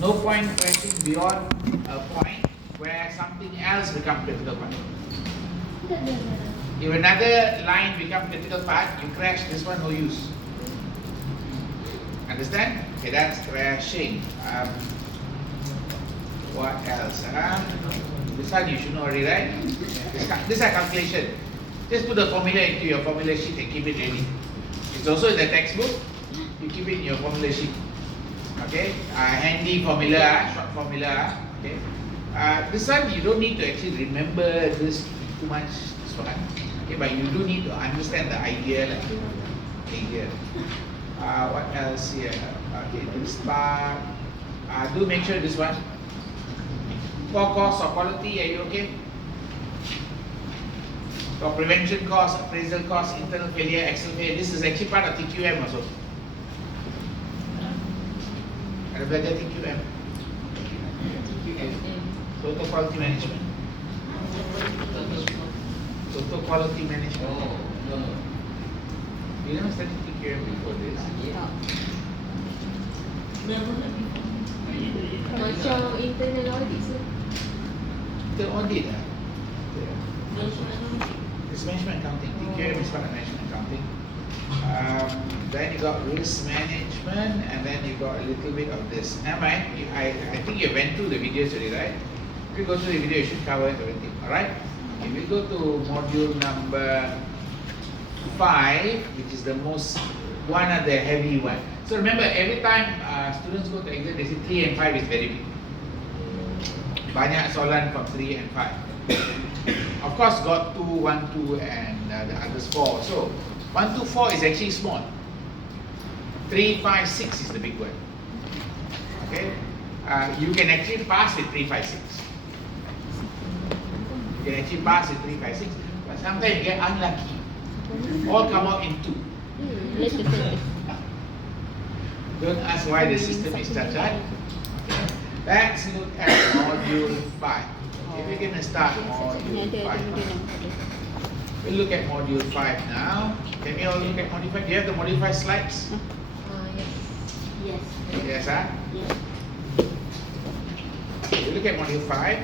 No point crashing beyond a point where something else becomes critical part. If another line becomes critical part, you crash this one, no use. Understand? Okay, that's crashing. What else? This one you should know already, right? This is a calculation. Just put the formula into your formula sheet and keep it ready. It's also in the textbook. You keep it in your formula sheet. Okay? Handy formula, short formula. Okay? This one you don't need to actually remember this too much. This one. Okay, but you do need to understand the idea. What else here? Okay, this part. Do make sure this one. Core cost or quality, are you okay? For prevention cost, appraisal cost, internal failure, external failure. This is actually part of TQM also. Ada belajar TQM? Total quality management. Total quality management. You never studied TQM before this? Macam internal audit sir. Internal audit lah. It's management accounting. TQM is part of management accounting. Then you got risk management, and then you got a little bit of this. Never mind. I think you went through the videos already, right? If you go through the video, you should cover everything. Alright? If we go to module number 5, which is the one of the heavy one. So remember, every time students go to exam, they say 3 and 5 is very big. Banyak soalan from 3 and 5. Of course, got 2, 1, 2, and the others 4. So 1, 2, 4 is actually small. 3, 5, 6 is the big one. Okay? You can actually pass with 3, 5, 6. You can actually pass with 3, 5, 6. But sometimes you get unlucky. All come out in 2. Don't ask why the system is such that. Let's look at module 5. If we're going to start module 5. We'll look at module 5 now. Can we all look at module 5? Do you have the module 5 slides? Yes. Yes, huh? Yes. We look at module 5.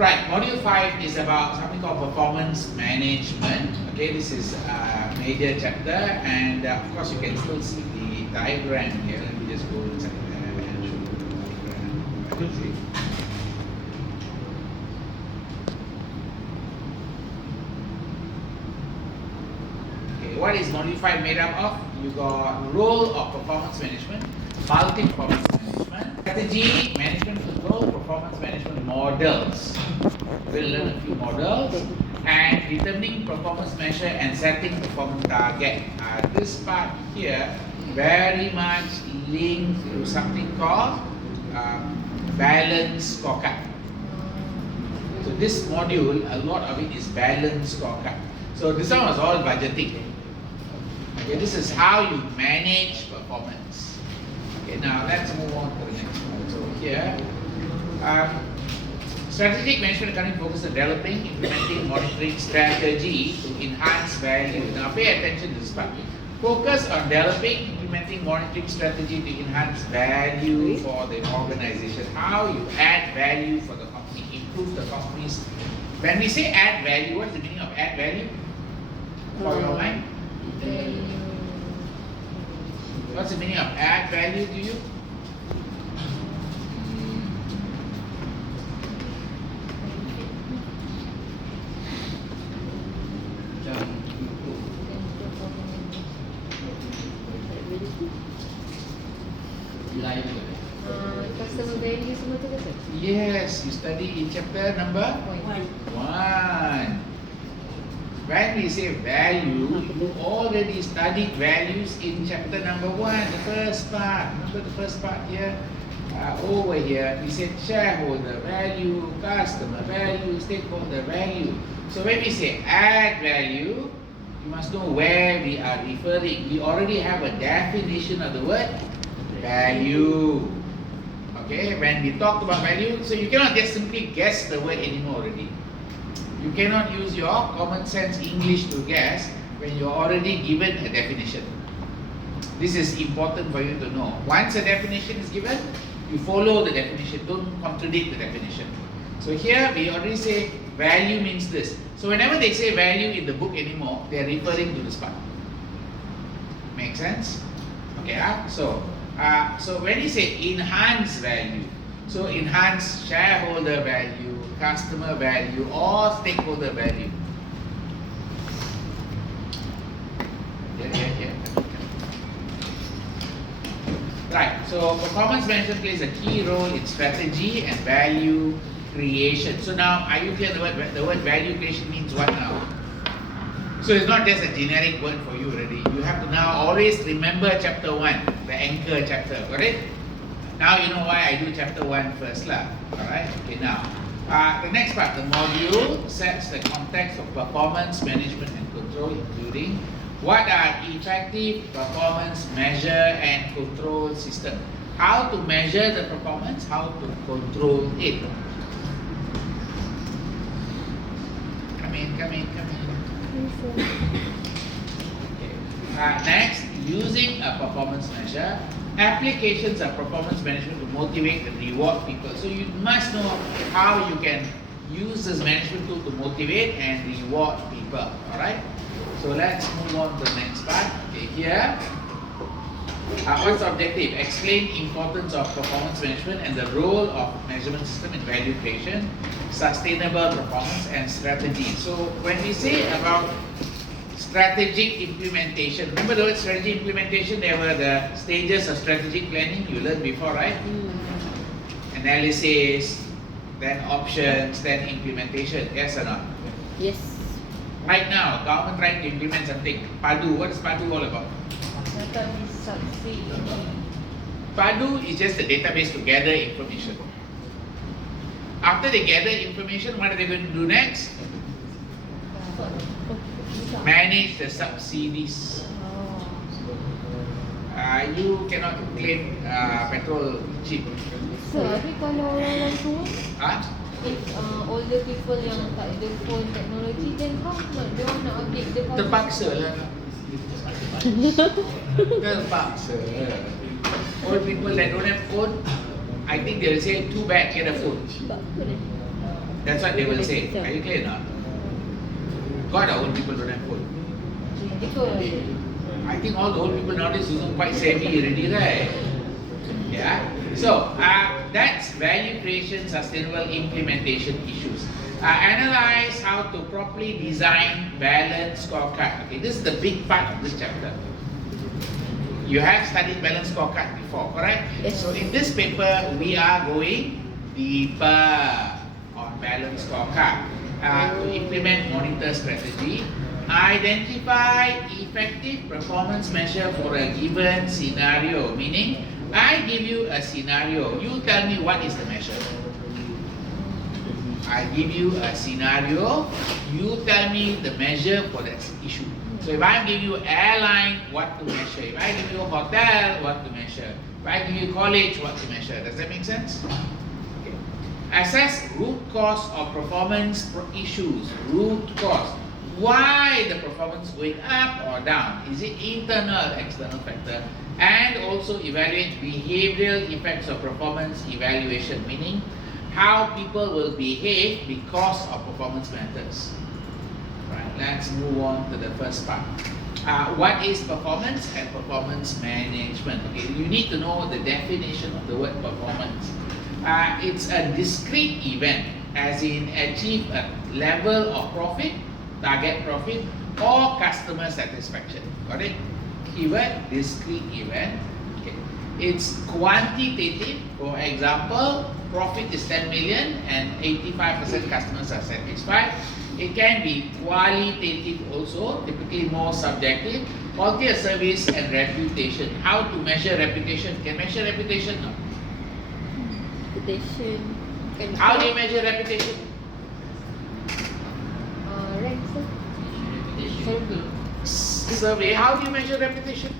Right, module 5 is about something called performance management. Okay, this is a major chapter, and of course you can still see the diagram here. Let me just go inside there and show you the diagram. See. Okay, what is module 5 made up of? You got role of performance management, multi-performance management, strategy, management control, performance management models. We'll learn a few models, and determining performance measure and setting performance target. This part here very much linked to something called balance scorecard. So this module, a lot of it is balance scorecard. So this one was all budgeting. Okay, this is how you manage performance. Okay, now let's move on to the next one. So here, strategic management accounting focuses on developing, implementing, monitoring strategy to enhance value. Now pay attention to this part. Focus on developing, implementing, monitoring strategy to enhance value for the organization. How you add value for the company, improve the company's. When we say add value, what's the meaning of add value? For your mind? What's the meaning of add value to you? Customer value semua tu ke sir? Yes, you study in chapter number 1. When we say value, you already studied values in chapter number 1, the first part. Remember the first part here? Over here, we said shareholder value, customer value, stakeholder value. So when we say add value, you must know where we are referring. We already have a definition of the word value. Okay, when we talk about value, so you cannot just simply guess the word anymore already. You cannot use your common sense English to guess. when you're already given a definition. This is important for you to know. Once a definition is given, you follow the definition, don't contradict the definition. So here we already say value means this. So whenever they say value in the book anymore, they are referring to this part. Make sense? Okay, so when you say enhance value, so enhance shareholder value, customer value, or stakeholder value. Yeah. Right, so performance management plays a key role in strategy and value creation. So now, are you clear the word value creation means what now? So it's not just a generic word for you already. You have to now always remember chapter 1, the anchor chapter, correct? Now you know why I do chapter 1 first lah. Alright, okay now. The next part, the module sets the context of performance management and control, including what are effective performance measure and control system. How to measure the performance, how to control it. Come in. Okay. Next, using a performance measure, applications of performance management to motivate and reward people. So you must know how you can use this management tool to motivate and reward people. Alright? So let's move on to the next part. Okay, here. What's the objective? Explain importance of performance management and the role of measurement system in value creation, sustainable performance and strategy. So when we say about strategic implementation, remember the word strategy implementation, there were the stages of strategic planning you learned before, right? Analysis, then options, then implementation, yes or not? Yes. Right now, government trying to implement something. PADU, what is PADU all about? PADU is just a database to gather information. After they gather information, what are they going to do next? Manage the subsidies. You cannot claim petrol cheap. So, tapi kalau orang tua, if older people yang tak ada phone technology, then how dia orang nak update the phone? Terpaksa lah. Terpaksa. Old people that don't have phone, I think they will say, too bad, get a phone. That's what they will say. Are you clear or not? God, our old people don't have phone. I think all the old people nowadays are quite savvy already, right? Yeah. So that's value creation, sustainable implementation issues. Analyze how to properly design balanced scorecard. Okay, this is the big part of this chapter. You have studied balanced scorecard before, correct? Yes. So in this paper, we are going deeper on balanced scorecard to implement monitor strategy. Identify effective performance measure for a given scenario, meaning I give you a scenario, you tell me what is the measure. I give you a scenario, you tell me the measure for that issue. So if I give you airline, what to measure? If I give you a hotel, what to measure? If I give you college, what to measure? Does that make sense? Okay. Assess root cause of performance issues. Root cause. Why the performance going up or down? Is it internal, external factor? And also evaluate behavioral effects of performance evaluation, meaning how people will behave because of performance methods. Right, let's move on to the first part. What is performance and performance management? Okay, you need to know the definition of the word performance. It's a discrete event, as in achieve a level of profit, target profit, or customer satisfaction. Got it? Keyword, discrete event. Okay. It's quantitative. For example, profit is 10 million and 85% customers are satisfied. It can be qualitative also, typically more subjective. Quality of service and reputation. How to measure reputation? Can measure reputation? No. Reputation. How do you measure reputation? Rank, sir. Survey. Survey. How do you measure reputation?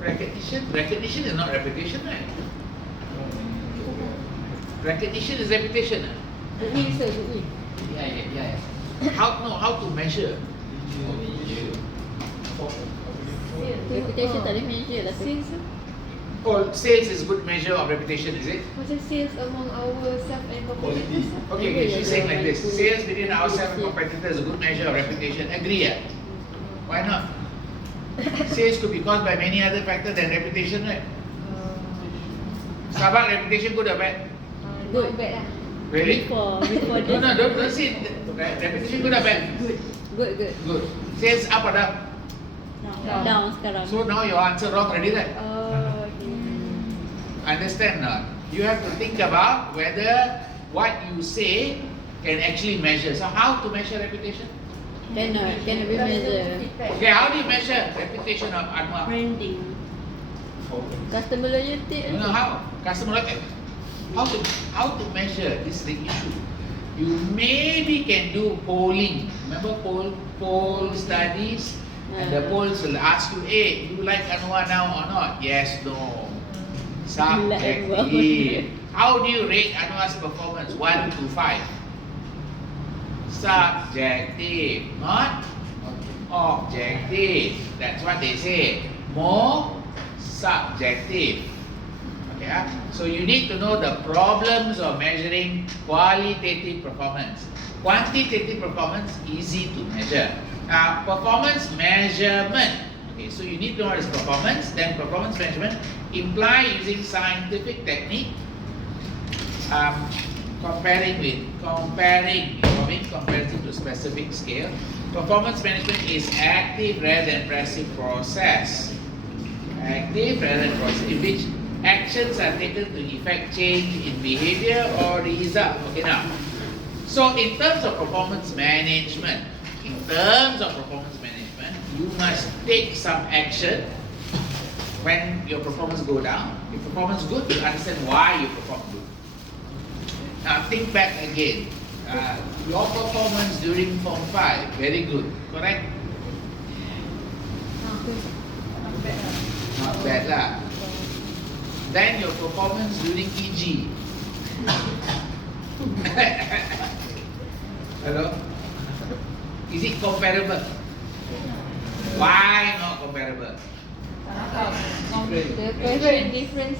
Recognition. Recognition is not reputation, right? Recognition is reputation. Good will, sir. Good will. How to measure? Reputation tak boleh measure lah tu. Sales Oh, sales is good measure of reputation, is it? macam sales among ourselves and competitors. Okay, she's saying like this. Sales between ourselves and competitors is a good measure of reputation. Agree, yeah? Why not? Sales could be caused by many other factors than reputation, right? Starbucks reputation good or bad? Not bad lah. Really? Before No, don't say reputation good or bad? Good. Good. Sales up or down? Down sekarang. So now your answer wrong already, right? Okay. Understand not? You have to think about whether what you say can actually measure. So how to measure reputation? Cannot be measure. Okay, how do you measure reputation of Anwar? Branding. Customer loyalty. You know how? Customer loyalty. How to measure this is the issue. You maybe can do polling. Remember poll studies? And the polls will ask you, hey, do you like Anwar now or not? Yes, no. Subjective. How do you rate Anwar's performance? 1 to 5. Subjective, not objective. That's what they say. More subjective. Okay, so you need to know the problems of measuring qualitative performance. Quantitative performance, easy to measure. Now, performance measurement. Okay, so you need to know what is performance. Then performance measurement imply using scientific technique, involving comparison to specific scale. Performance management is active rather than passive process. Active rather than process, in which actions are taken to effect change in behavior or result. Okay, now, so in terms of performance management, you must take some action when your performance go down. If performance good, you understand why you perform good. Now think back again. Your performance during Form 5, very good, correct? Not bad lah. Then your performance during EG. Hello? Is it comparable? Why not comparable? The difference.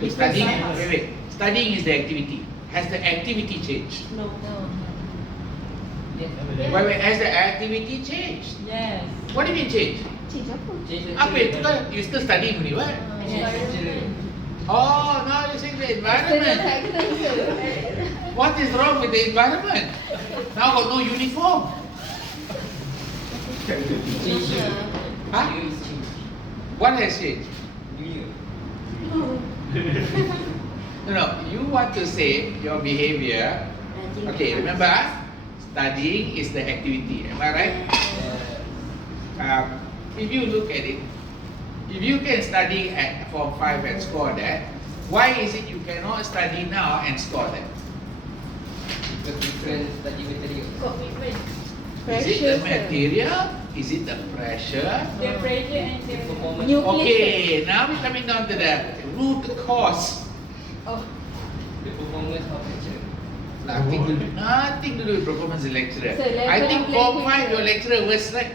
Wait. Studying is the activity. Has the activity changed? No. Wait, has the activity changed? Yes. What do you mean change? Change apa? Apa itu kan? You still studying only, what? Oh, now you're saying the environment. What is wrong with the environment? Now got no uniform. Huh? What has changed? No, you want to say your behavior. Okay, remember, studying is the activity. Am I right? If you look at it, if you can study at Form 5 and score that, why is it you cannot study now and score that? Is it the material? Is it the pressure? The pressure and the performance. Okay, now we're coming down to the root cause. Oh. The performance of lecturer. Nothing to do with performance of lecturer. So, level I think of Form 5 language. your lecturer worse, right?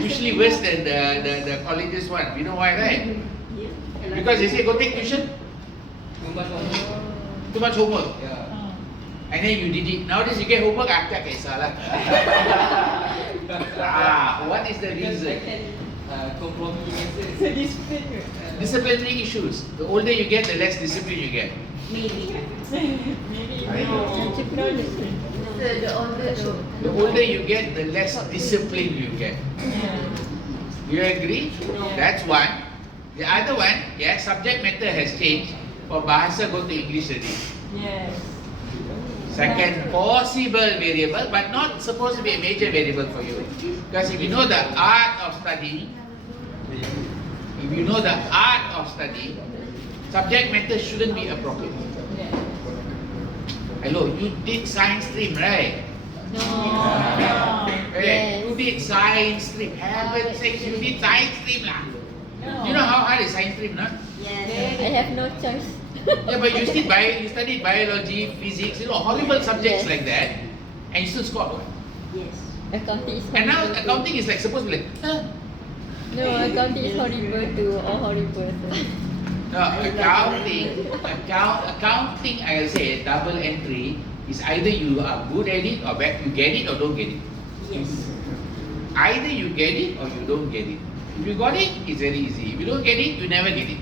Usually worse than the colleges one. You know why, right? Because they say go take tuition, Too much homework. too much homework. Yeah. And then you did it. Nowadays you get homework, akta kisah lah. What is the reason? Compromise. Disciplinary issues. The older you get, the less discipline you get. Maybe. The older you get, the less discipline you get. You agree? That's one. The other one, yes, subject matter has changed. For Bahasa, go to English already. Yes. Second, possible variable, but not supposed to be a major variable for you. Because if you know the art of studying, subject matter shouldn't be appropriate. Hello, you did science stream, right? No. Hey, you did science stream. Heaven's sakes, you did science stream lah. You know how hard is science stream, no? Yes. I have no choice. Yeah, but you studied biology, physics, horrible subjects like that. and you still scored what? Yes. Accounting is And now horrible. accounting is like supposed to be like, huh? No, accounting is horrible too. Or horrible. No, accounting, I'll say double entry is either you are good at it or bad, you get it or don't get it. Yes. Either you get it or you don't get it. If you got it, it's very easy. If you don't get it, you never get it.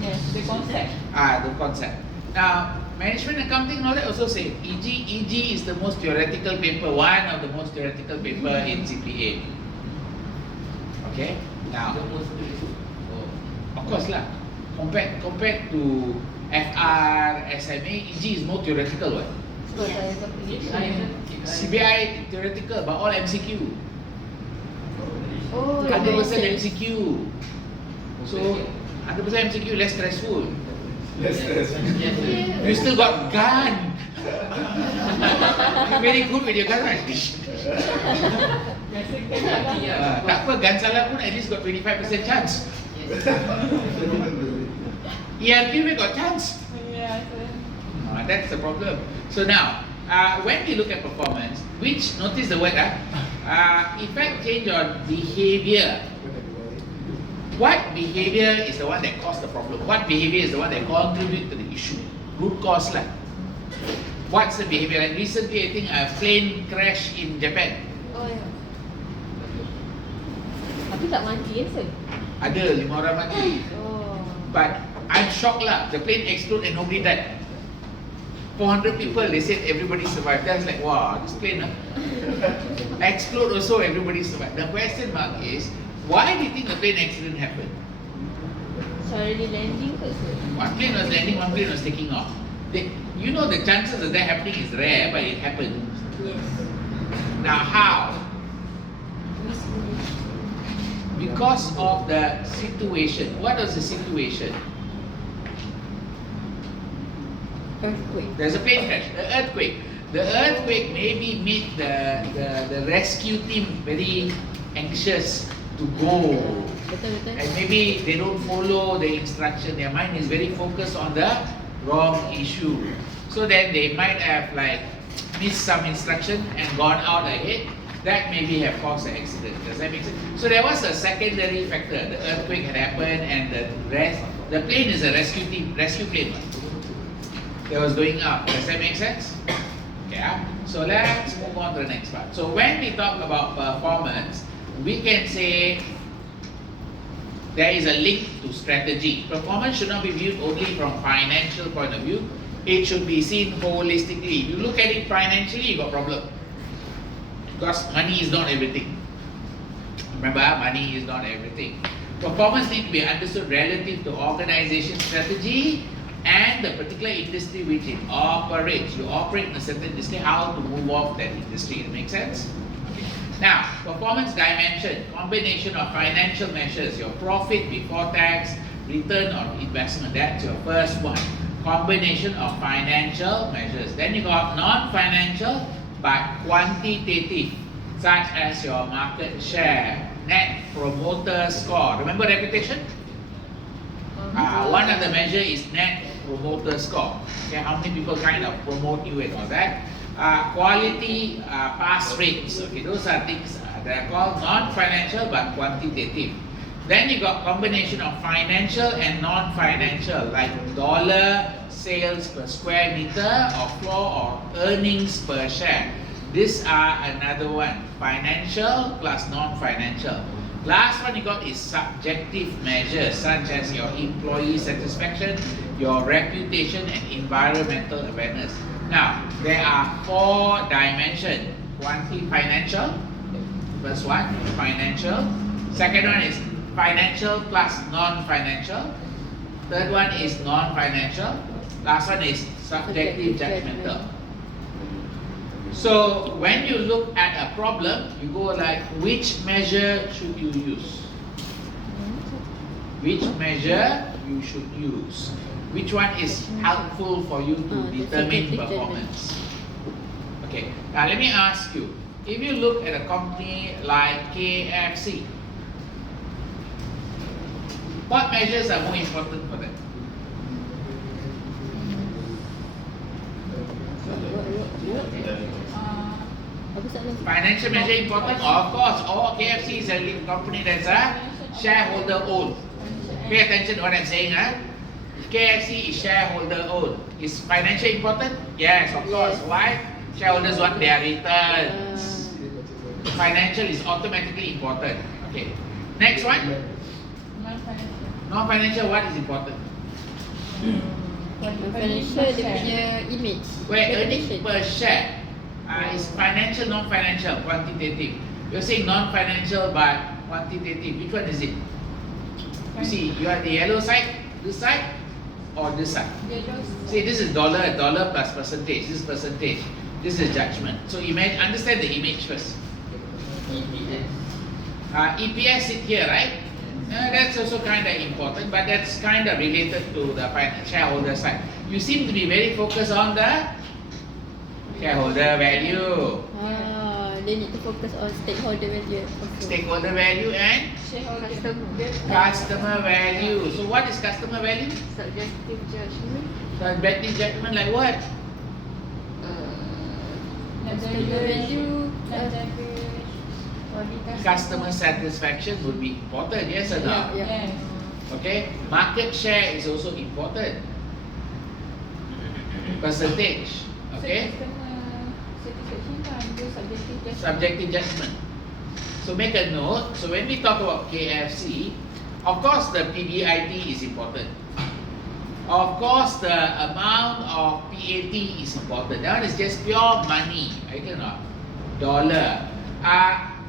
Yes, the concept. The concept. Now, management accounting and all that also say EG is the most theoretical paper, one of the most theoretical paper in CPA. Okay? Now, The most beautiful. of course lah, compared to FR, SMA, EG is more theoretical one. Because I have application. CBI theoretical, but all MCQ. Oh, 100% yes. MCQ. So, 100% MCQ, less stressful. Yes. You still got gun. You're very good with your gun, right? Tak apa, gun salah pun at least got 25% chance. ERQ we got chance. Yes. That's the problem. So now, when we look at performance, which, notice the word, effect change on behavior. What behavior is the one that caused the problem? What behavior is the one that contribute to the issue? Root cause lah. What's the behavior? Like recently, I think a plane crash in Japan. Oh, ya. Tapi tak mati kan, sir? Ada 5 orang mati. Oh. But I'm shocked lah. The plane exploded and nobody died. 400 people, they said everybody survived. That's like, wow, this plane explode also, everybody survived. The question mark is, why do you think the plane accident happened? Sorry, landing ke, sir? One plane was landing, one plane was taking off. You know the chances of that happening is rare, but it happened. Yes. Now how? Because of the situation. What was the situation? Earthquake. There's a plane crash, the earthquake. The earthquake maybe made the rescue team very anxious to go. Betul-betul. And maybe they don't follow the instruction. Their mind is very focused on the wrong issue. So then they might have like missed some instruction and gone out ahead. That maybe have caused the accident. Does that make sense? So there was a secondary factor. The earthquake had happened and the plane is a rescue plane. That was going up. Does that make sense? Yeah. So let's move on to the next part. So when we talk about performance, we can say there is a link to strategy. Performance should not be viewed only from financial point of view. It should be seen holistically. If you look at it financially, you got problem. Because money is not everything. Remember, money is not everything. Performance needs to be understood relative to organization strategy and the particular industry which it operates. You operate in a certain industry, how to move off that industry. It makes sense? Okay. Now, performance dimension, combination of financial measures, your profit before tax, return on investment, that's your first one. Combination of financial measures. Then you got non-financial but quantitative, such as your market share, net promoter score. Remember reputation? One of the measure is net promoter score. Okay, how many people kind of promote you and all that. Quality pass rates. Okay, those are things that are called non-financial but quantitative. Then you got combination of financial and non-financial, like dollar sales per square meter or floor or earnings per share. These are another one, financial plus non-financial. Last one you got is subjective measures such as your employee satisfaction, your reputation and environmental awareness. Now, there are 4 dimensions. Financial, first one, financial. Second one is financial plus non-financial. Third one is non-financial. Last one is subjective judgmental. So when you look at a problem, you go like, which measure should you use? Which measure you should use? Which one is helpful for you to determine performance? Okay, now let me ask you, if you look at a company like KFC, what measures are more important for them? Apa soalan? Financial measure important? Of course, all KFC is a company that's a shareholder owned. Pay attention to what I'm saying, huh? KFC is shareholder owned. Is financial important? Yes, of course. Yes. Why? Shareholders want their returns. Financial is automatically important. Okay. Next one. Non-financial. Non-financial, what is important? Financial dia punya image. Where earning Reputation. per share is financial, non-financial, quantitative. You're saying non-financial but quantitative. Which one is it? You see, you are the yellow side, this side, or this side. See, this is dollar plus percentage. This is percentage. This is judgment. So understand the image first. EPS sit here, right? That's also kind of important, but that's kind of related to the shareholder side. You seem to be very focused on the shareholder value, They need to focus on stakeholder value also. stakeholder value, and customer value. So what is customer value? Subjective judgment. Subjective judgment, like what? Customer value. Customer satisfaction would be important, yes or no? Yeah. Okay, market share is also important. Percentage, okay? Subjective judgment. So make a note. So when we talk about KFC, of course the PBIT is important. Of course the amount of PAT is important. That one is just pure money. I cannot. Dollar.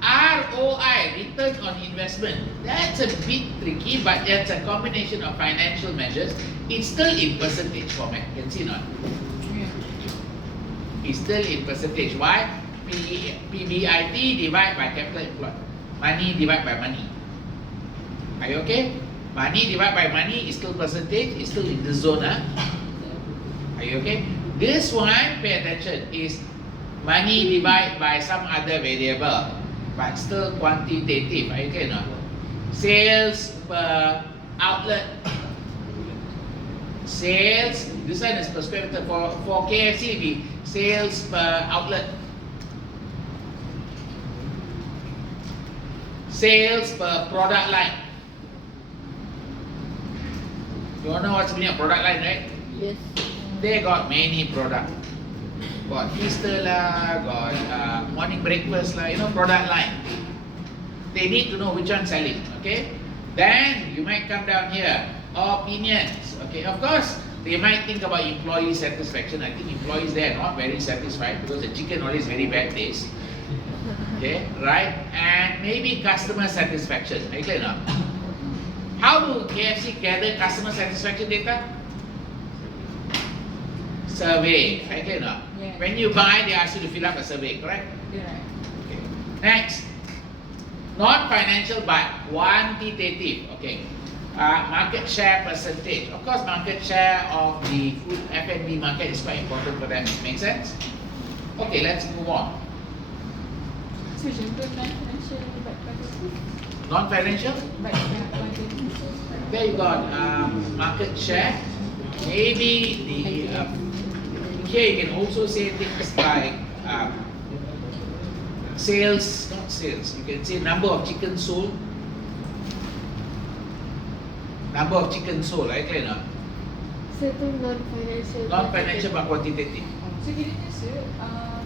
ROI, return on investment. That's a bit tricky, but that's a combination of financial measures. It's still in percentage format. Can see not? It's still in percentage. Why? PBIT divided by capital employed. Money divided by money. Are you okay? Money divided by money is still percentage. It's still in the zone. Huh? Are you okay? This one, pay attention, is money divided by some other variable, but still quantitative. Are you okay or not? Sales per outlet. Sales, this one is per square meter. For KFC, be sales per outlet. Sales per product line. You all know what's the meaning of product line, right? Yes. They got many products. Got Easter lah, got morning breakfast lah, product line. They need to know which one selling, okay? Then you might come down here, opinions, okay? Of course, they might think about employee satisfaction. I think employees there are not very satisfied because the chicken always very bad taste. Okay, right? And maybe customer satisfaction. Are you clear now? How do KFC gather customer satisfaction data? Survey. Are you clear now? Yeah. When you buy, they ask you to fill up a survey, correct? Yeah. Okay. Next, non-financial but quantitative. Okay, market share percentage. Of course, market share of the food F&B market is quite important for them. Make sense? Okay, let's move on. So contoh non-financial Non-financial. There you got market share. Maybe the here you can also say things like sales, not sales. You can say number of chicken sold. Number of chicken sold, right? Clear not? So itu non-financial. Non-financial but quantitative. So kiranya sir,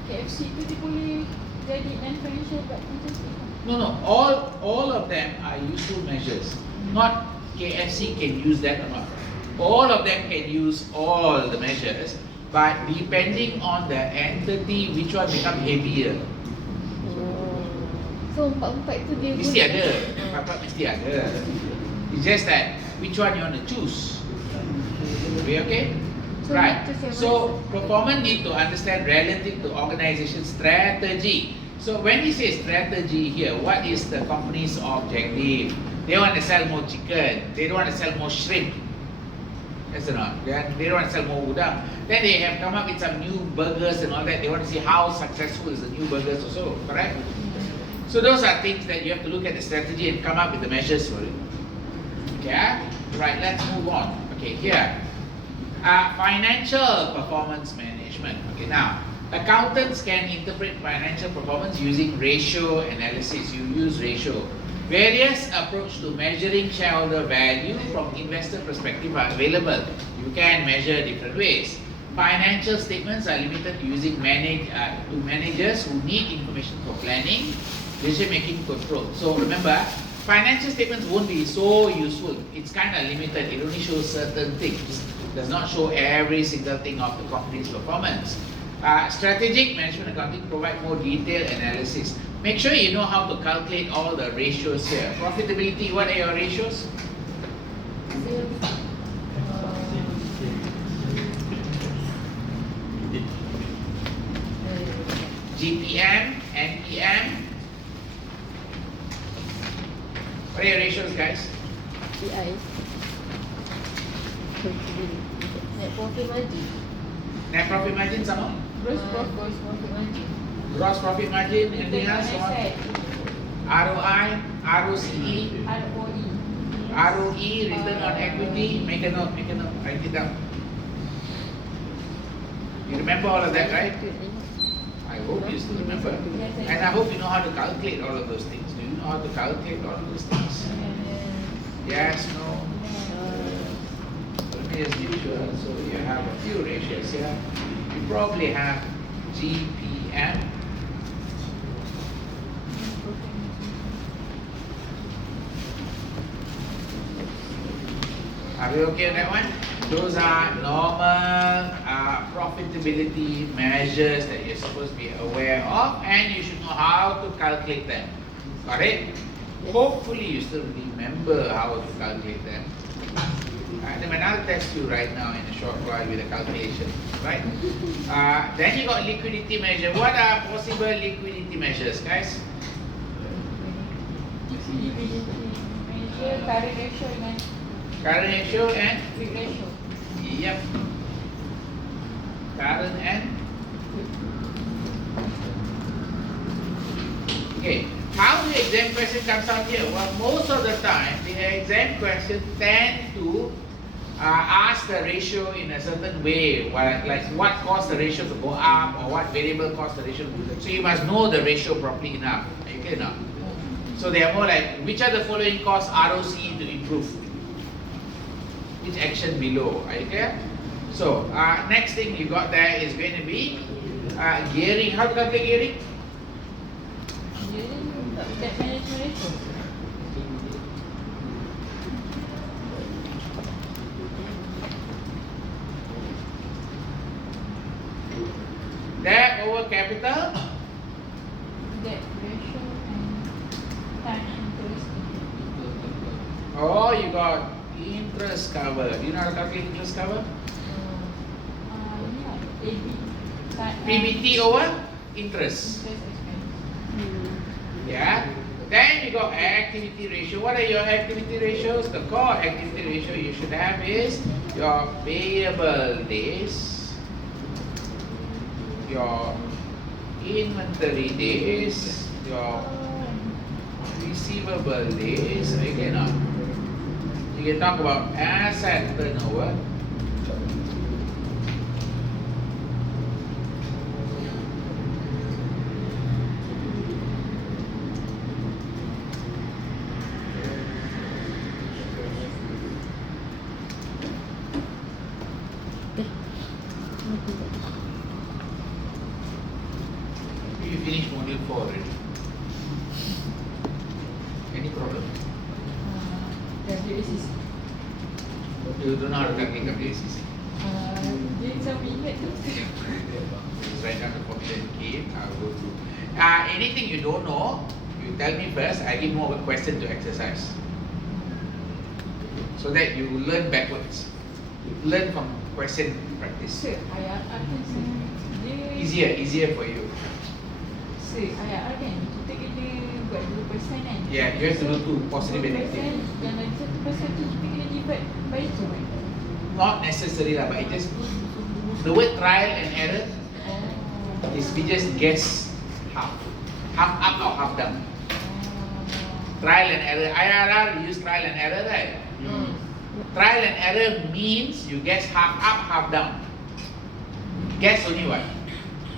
KFC tu dia boleh jadi non-financial but quantitative. No. All of them are useful measures. Not KFC can use that or not. All of them can use all the measures, but depending on the entity, which one become heavier. So empat-empat tu dia Mesti ada. Empat-empat mesti ada. It's just that which one you want to choose. Okay? So Right. choose yang So performance need to understand relative to organization strategy. So when we say strategy here, what is the company's objective? They want to sell more chicken. They don't want to sell more shrimp. Yes or not? They don't want to sell more udang. Then they have come up with some new burgers and all that. They want to see how successful is the new burgers also. Correct? So those are things that you have to look at the strategy and come up with the measures for it. Okay? Right, let's move on. Okay, here. Financial performance management. Okay, now, Accountants can interpret financial performance using ratio analysis. You use ratio. Various approach to measuring shareholder value from investor perspective are available. You can measure different ways. Financial statements are limited to using to managers who need information for planning, decision-making control. So remember, financial statements won't be so useful. It's kind of limited. It only shows certain things. It does not show every single thing of the company's performance. Strategic management accounting provide more detailed analysis. Make sure you know how to calculate all the ratios here. Profitability, what are your ratios? GPM, NPM. What are your ratios, guys? PI. Net profit margin. Net profit margin sama? Gross Gross profit. profit margin. Gross profit margin, anything else? Sama? ROI, ROCE, ROE. ROE, return on equity. Make a note, write it down. You remember all of that, right? I hope you still remember. And I hope you know how to calculate all of those things. Do you know how to calculate all of those things? Yes, no? Let me just make sure. So you have a few ratios here. You probably have GPM. Are we okay on that one? Those are normal profitability measures that you're supposed to be aware of, and you should know how to calculate them. Got it? Hopefully you still remember how to calculate them. Then I'll test you right now in a short while with a calculation, right? Then you got liquidity measure. What are possible liquidity measures, guys? Measure current ratio dengan Current ratio and quick ratio. yep. Current and okay. How the exam question comes out here? Well, most of the time, the exam question tend to ask the ratio in a certain way, like what caused the ratio to go up or what variable caused the ratio to go down. So you must know the ratio properly enough. Are you clear now? So they are more like, which are the following cause ROCE to improve? Which action below? Are you clear? So next thing you got there is going to be gearing. How to calculate gearing? Debt management ratio. Debt over capital. Debt ratio and time interest. Oh, you got interest cover. Do you know how to calculate interest cover? Yeah, AB. PBT over interest. Interest expense. Yeah. Then you got activity ratio. What are your activity ratios? The core activity ratio you should have is your payable days, your inventory days, your receivable days. You cannot. You can talk about asset turnover. You finished module 4 already. Any problem? WACC. You don't know how to calculate WACC. Dia sampai ingat tu. Just write down the formula again. I'll go through. Anything you don't know, you tell me first. I give more of a question to exercise, so that you learn backwards. You learn from question practice. Sir, ayat akan dia Easier for you. Sir, ayat kan kita kena buat 2% kan. Yeah, you have to do 2 positive and 2% negative. dan lagi 1% tu kita kena divide by 2 kan. Not necessary lah, but it just the word trial and error is we just guess half up or half down. Trial and error. IRR we use trial and error, right? Trial and error means you guess half up, half down. Guess only what?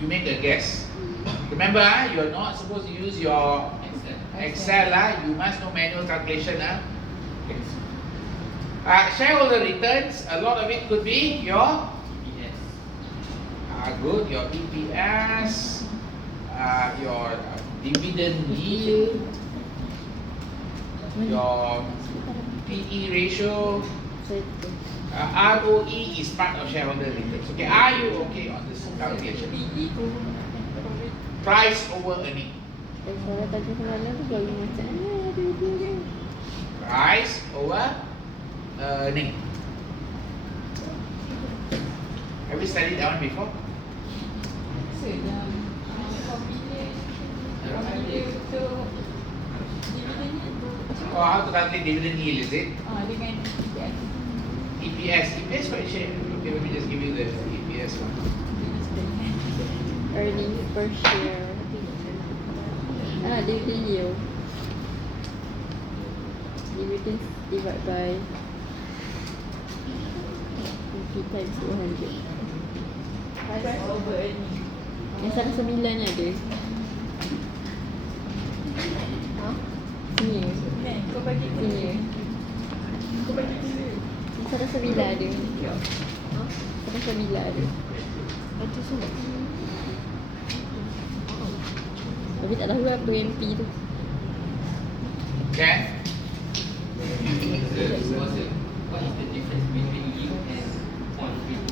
You make a guess. Remember, you're not supposed to use your Excel. You must know manual calculation. Shareholder returns, a lot of it could be your good, your EPS, your dividend yield, your PE ratio. ROE is part of shareholder returns. Okay, are you okay on this calculation? Price over earning. Price over earning. Have you studied that one before? Oh, how to calculate dividend yield, is it? Dengan EPS. EPS quite share. Okay, let me just give you the EPS one. Earnings per share. Dividend yield. Dividend divided by 50 times 200. price over earning. Yang 109 ada. Ha? Sini. Kan, kau bagi Sini. dulu. Kau bagi dulu. Yang 109 ada. Ha? 109 ada. Itu semua. Tapi tak tahu apa MP tu. Okay? What is the difference between yield and coupon rate?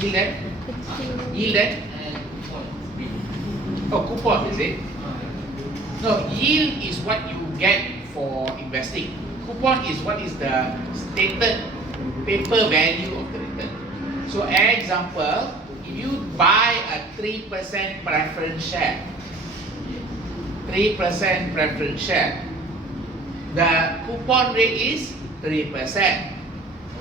Yield and? Yield and? And coupon rate. Oh, coupon, is it? No, yield is what you get for investing. Coupon is what is the stated paper value of the return. So, example, if you buy a 3% preference share, 3% preference share, the coupon rate is 3%.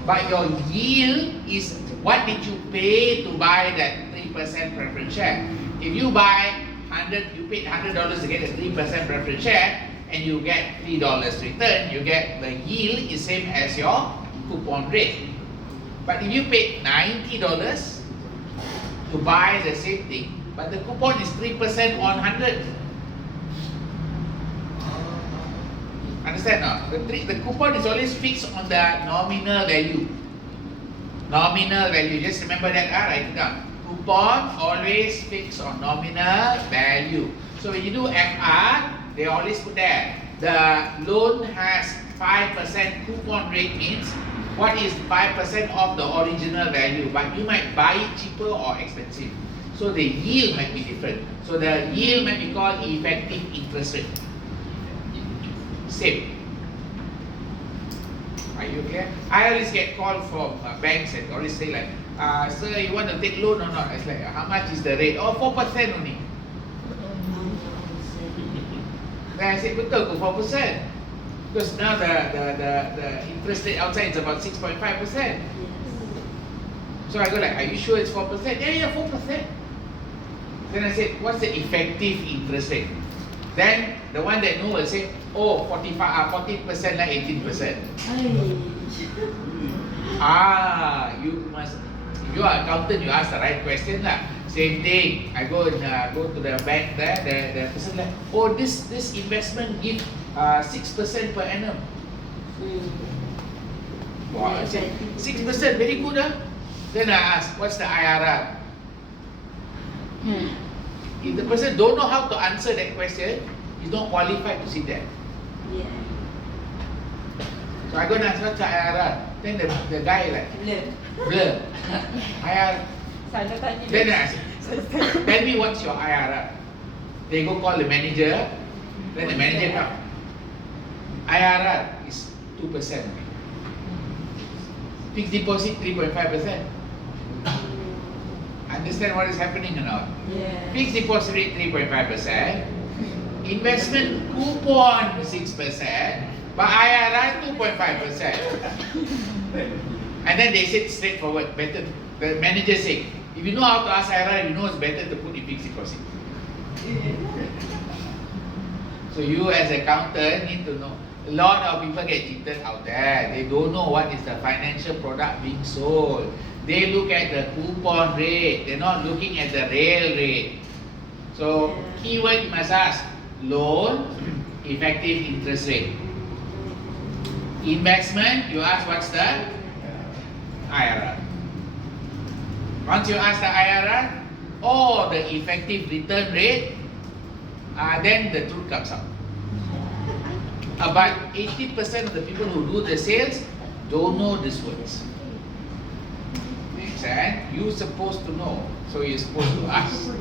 But your yield is what did you pay to buy that 3% preference share. If you buy 100, you paid $100 to get a 3% preference share, and you get $3 return, you get the yield is same as your coupon rate. But if you paid $90 to buy the same thing, but the coupon is 3% on 100. Understand not? The coupon is always fixed on the nominal value. Nominal value, just remember that, write it down. Coupon always fixed on nominal value. So when you do FR, they always put there. The loan has 5% coupon rate, means what is 5% of the original value, but you might buy it cheaper or expensive. So the yield might be different. So the yield might be called effective interest rate. Same. Are you clear? I always get called from banks and always say like, sir, you want to take loan or not? It's like, how much is the rate? Oh, 4% only. Then I said, betul ke 4%? Because now the interest rate outside is about 6.5%. So I go like, are you sure it's 4%? Yeah, 4%. Then I said, what's the effective interest rate? Then the one that know will say, oh, 14% like 18%. You must, if you are accountant, you ask the right question lah. Same thing. I go and go to the bank there. The person like, oh, this investment give 6% per annum. Wow, I said 6%, very good. Then I ask, what's the IRR? If the person don't know how to answer that question, he's not qualified to sit there. So I go and ask, what's the IRR? Then the guy like, blur. IRR. Then I ask, tell me what's your IRR. They go call the manager. Then the manager come. IRR is 2%. Fixed deposit 3.5%. Understand what is happening or not? Fixed deposit rate 3.5%. Investment coupon 6%. But IRR 2.5%. And then they said straightforward, better. The manager said, if you know how to ask IRR, you know it's better to put in fixed deposit. So you as an accountant need to know. A lot of people get cheated out there. They don't know what is the financial product being sold. They look at the coupon rate. They're not looking at the real rate. So keyword you must ask: loan, effective interest rate. Investment, you ask what's the IRR. Once you ask the IRR or the effective return rate, then the truth comes out. About 80% of the people who do the sales don't know these words. Makes sense? You're supposed to know, so you're supposed to ask.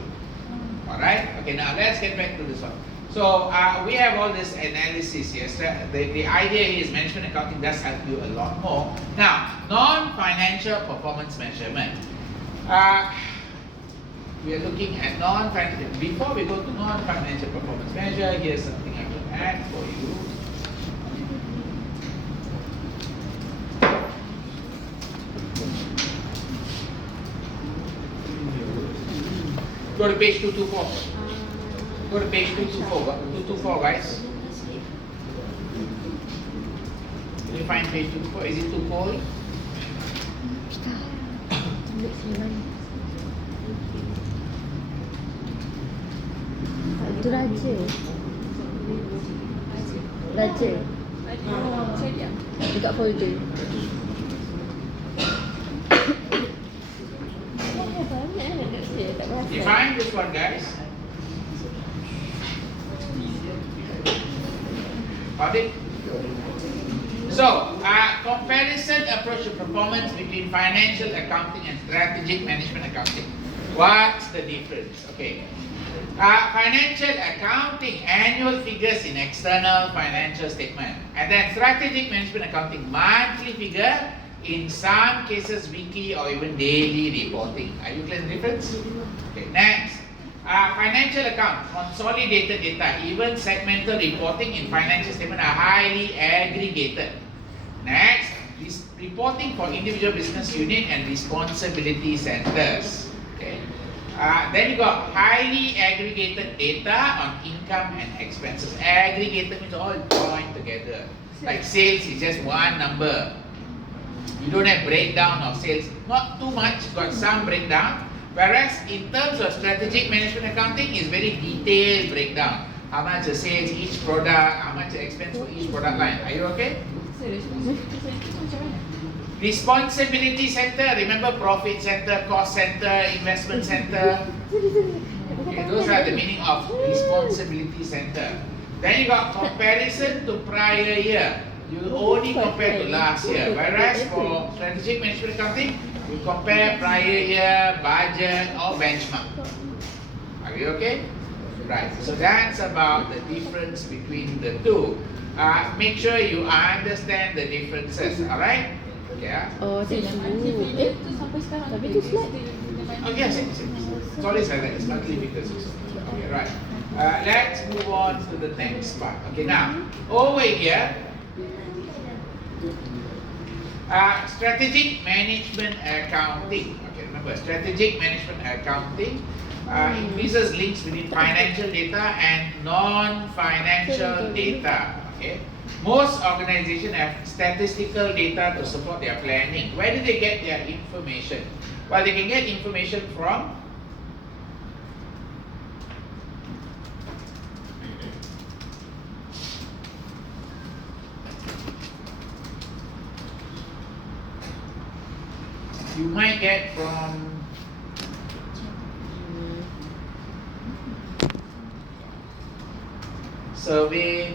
Alright? Okay, now let's get back to this one. So we have all this analysis here. So the idea is management accounting does help you a lot more. Now, non-financial performance measurement. We are looking at non-financial. Before we go to non-financial performance measure, here's something I will add for you. Go to page 224. Go to page 224. 224, guys. Can you find page 224? Is it too cold? Itu Raja. Raja. Saya diam. Dekat folder. You find this one, guys? Got it? So, comparison approach to performance between financial accounting and strategic management accounting. What's the difference? Okay. Financial accounting, annual figures in external financial statement. And then strategic management accounting, monthly figure, in some cases weekly or even daily reporting. Are you clear the difference? Okay, next. Financial account, consolidated data, even segmental reporting in financial statement are highly aggregated. Next, this reporting for individual business unit and responsibility centers. Okay. Then you got highly aggregated data on income and expenses. Aggregated means all joined together. Like sales is just one number. You don't have breakdown of sales. Not too much, got some breakdown. Whereas in terms of strategic management accounting is very detailed breakdown. How much the sales, each product, how much the expense for each product line. Are you okay? Responsibility center, remember profit center, cost center, investment center. Okay, those are the meaning of responsibility center. Then you got comparison to prior year. You only compare to last year. Whereas for strategic management accounting, you compare prior year, budget, or benchmark. Are you okay? Right. So that's about the difference between the two. Make sure you understand the differences. Alright? Yeah. Oh, Yang monthly figure tu sampai sekarang Tapi ada tu ke? slide. Still Oh yes, it's always like that. It's monthly figures. Okay, right. Let's move on to the next part. Okay, now over here, strategic management accounting. Okay, remember strategic management accounting increases links between financial data and non-financial data. Okay, most organizations have statistical data to support their planning. Where do they get their information? Well, they can get information from you might get from survey,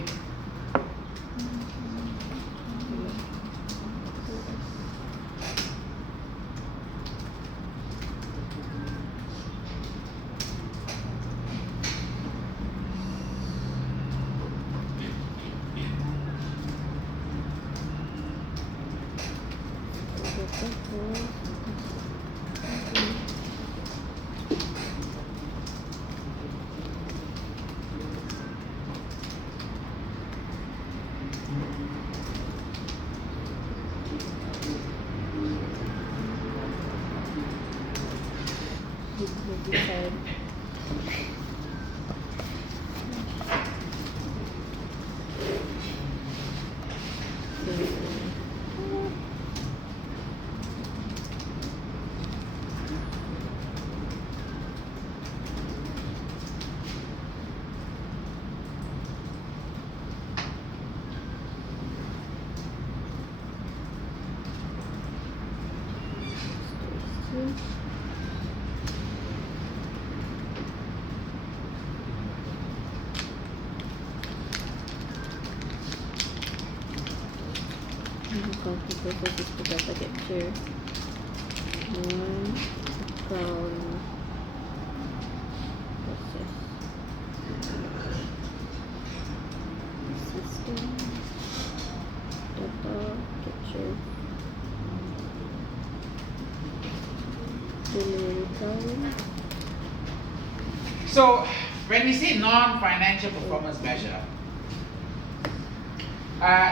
Accounting process for data capture. Account process. System. Data capture. Delivery time. So, when we say non-financial performance measure,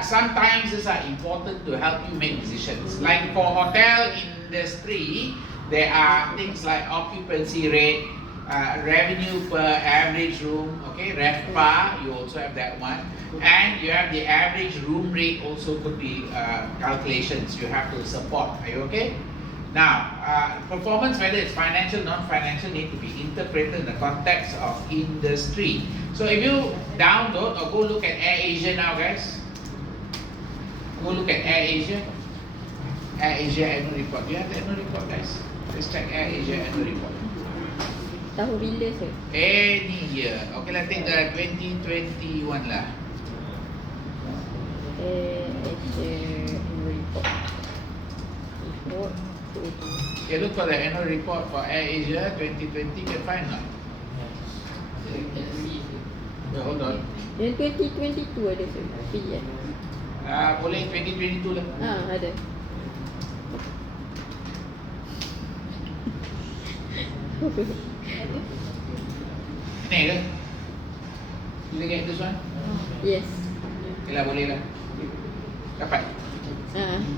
sometimes these are important to help you make decisions. Like for hotel industry, there are things like occupancy rate, revenue per average room, okay, RevPAR, you also have that one. And you have the average room rate also could be calculations you have to support. Are you okay? Now, performance, whether it's financial, non-financial, need to be interpreted in the context of industry. So if you download or go look at AirAsia now, guys. Go look at AirAsia. AirAsia annual report. Do you have the annual report, guys? Let's check AirAsia annual report. Tahu bila sir? Any year. Okay lah, take the 2021 lah. Annual report. Report. Okay, look for the annual report for AirAsia 2020. Can find not? Hold on. Yang 2022 ada sir? PDF. Boleh 2022 lah. Ada. Ni ke? You look at this one? Yes. Okay lah, boleh lah. Dapat?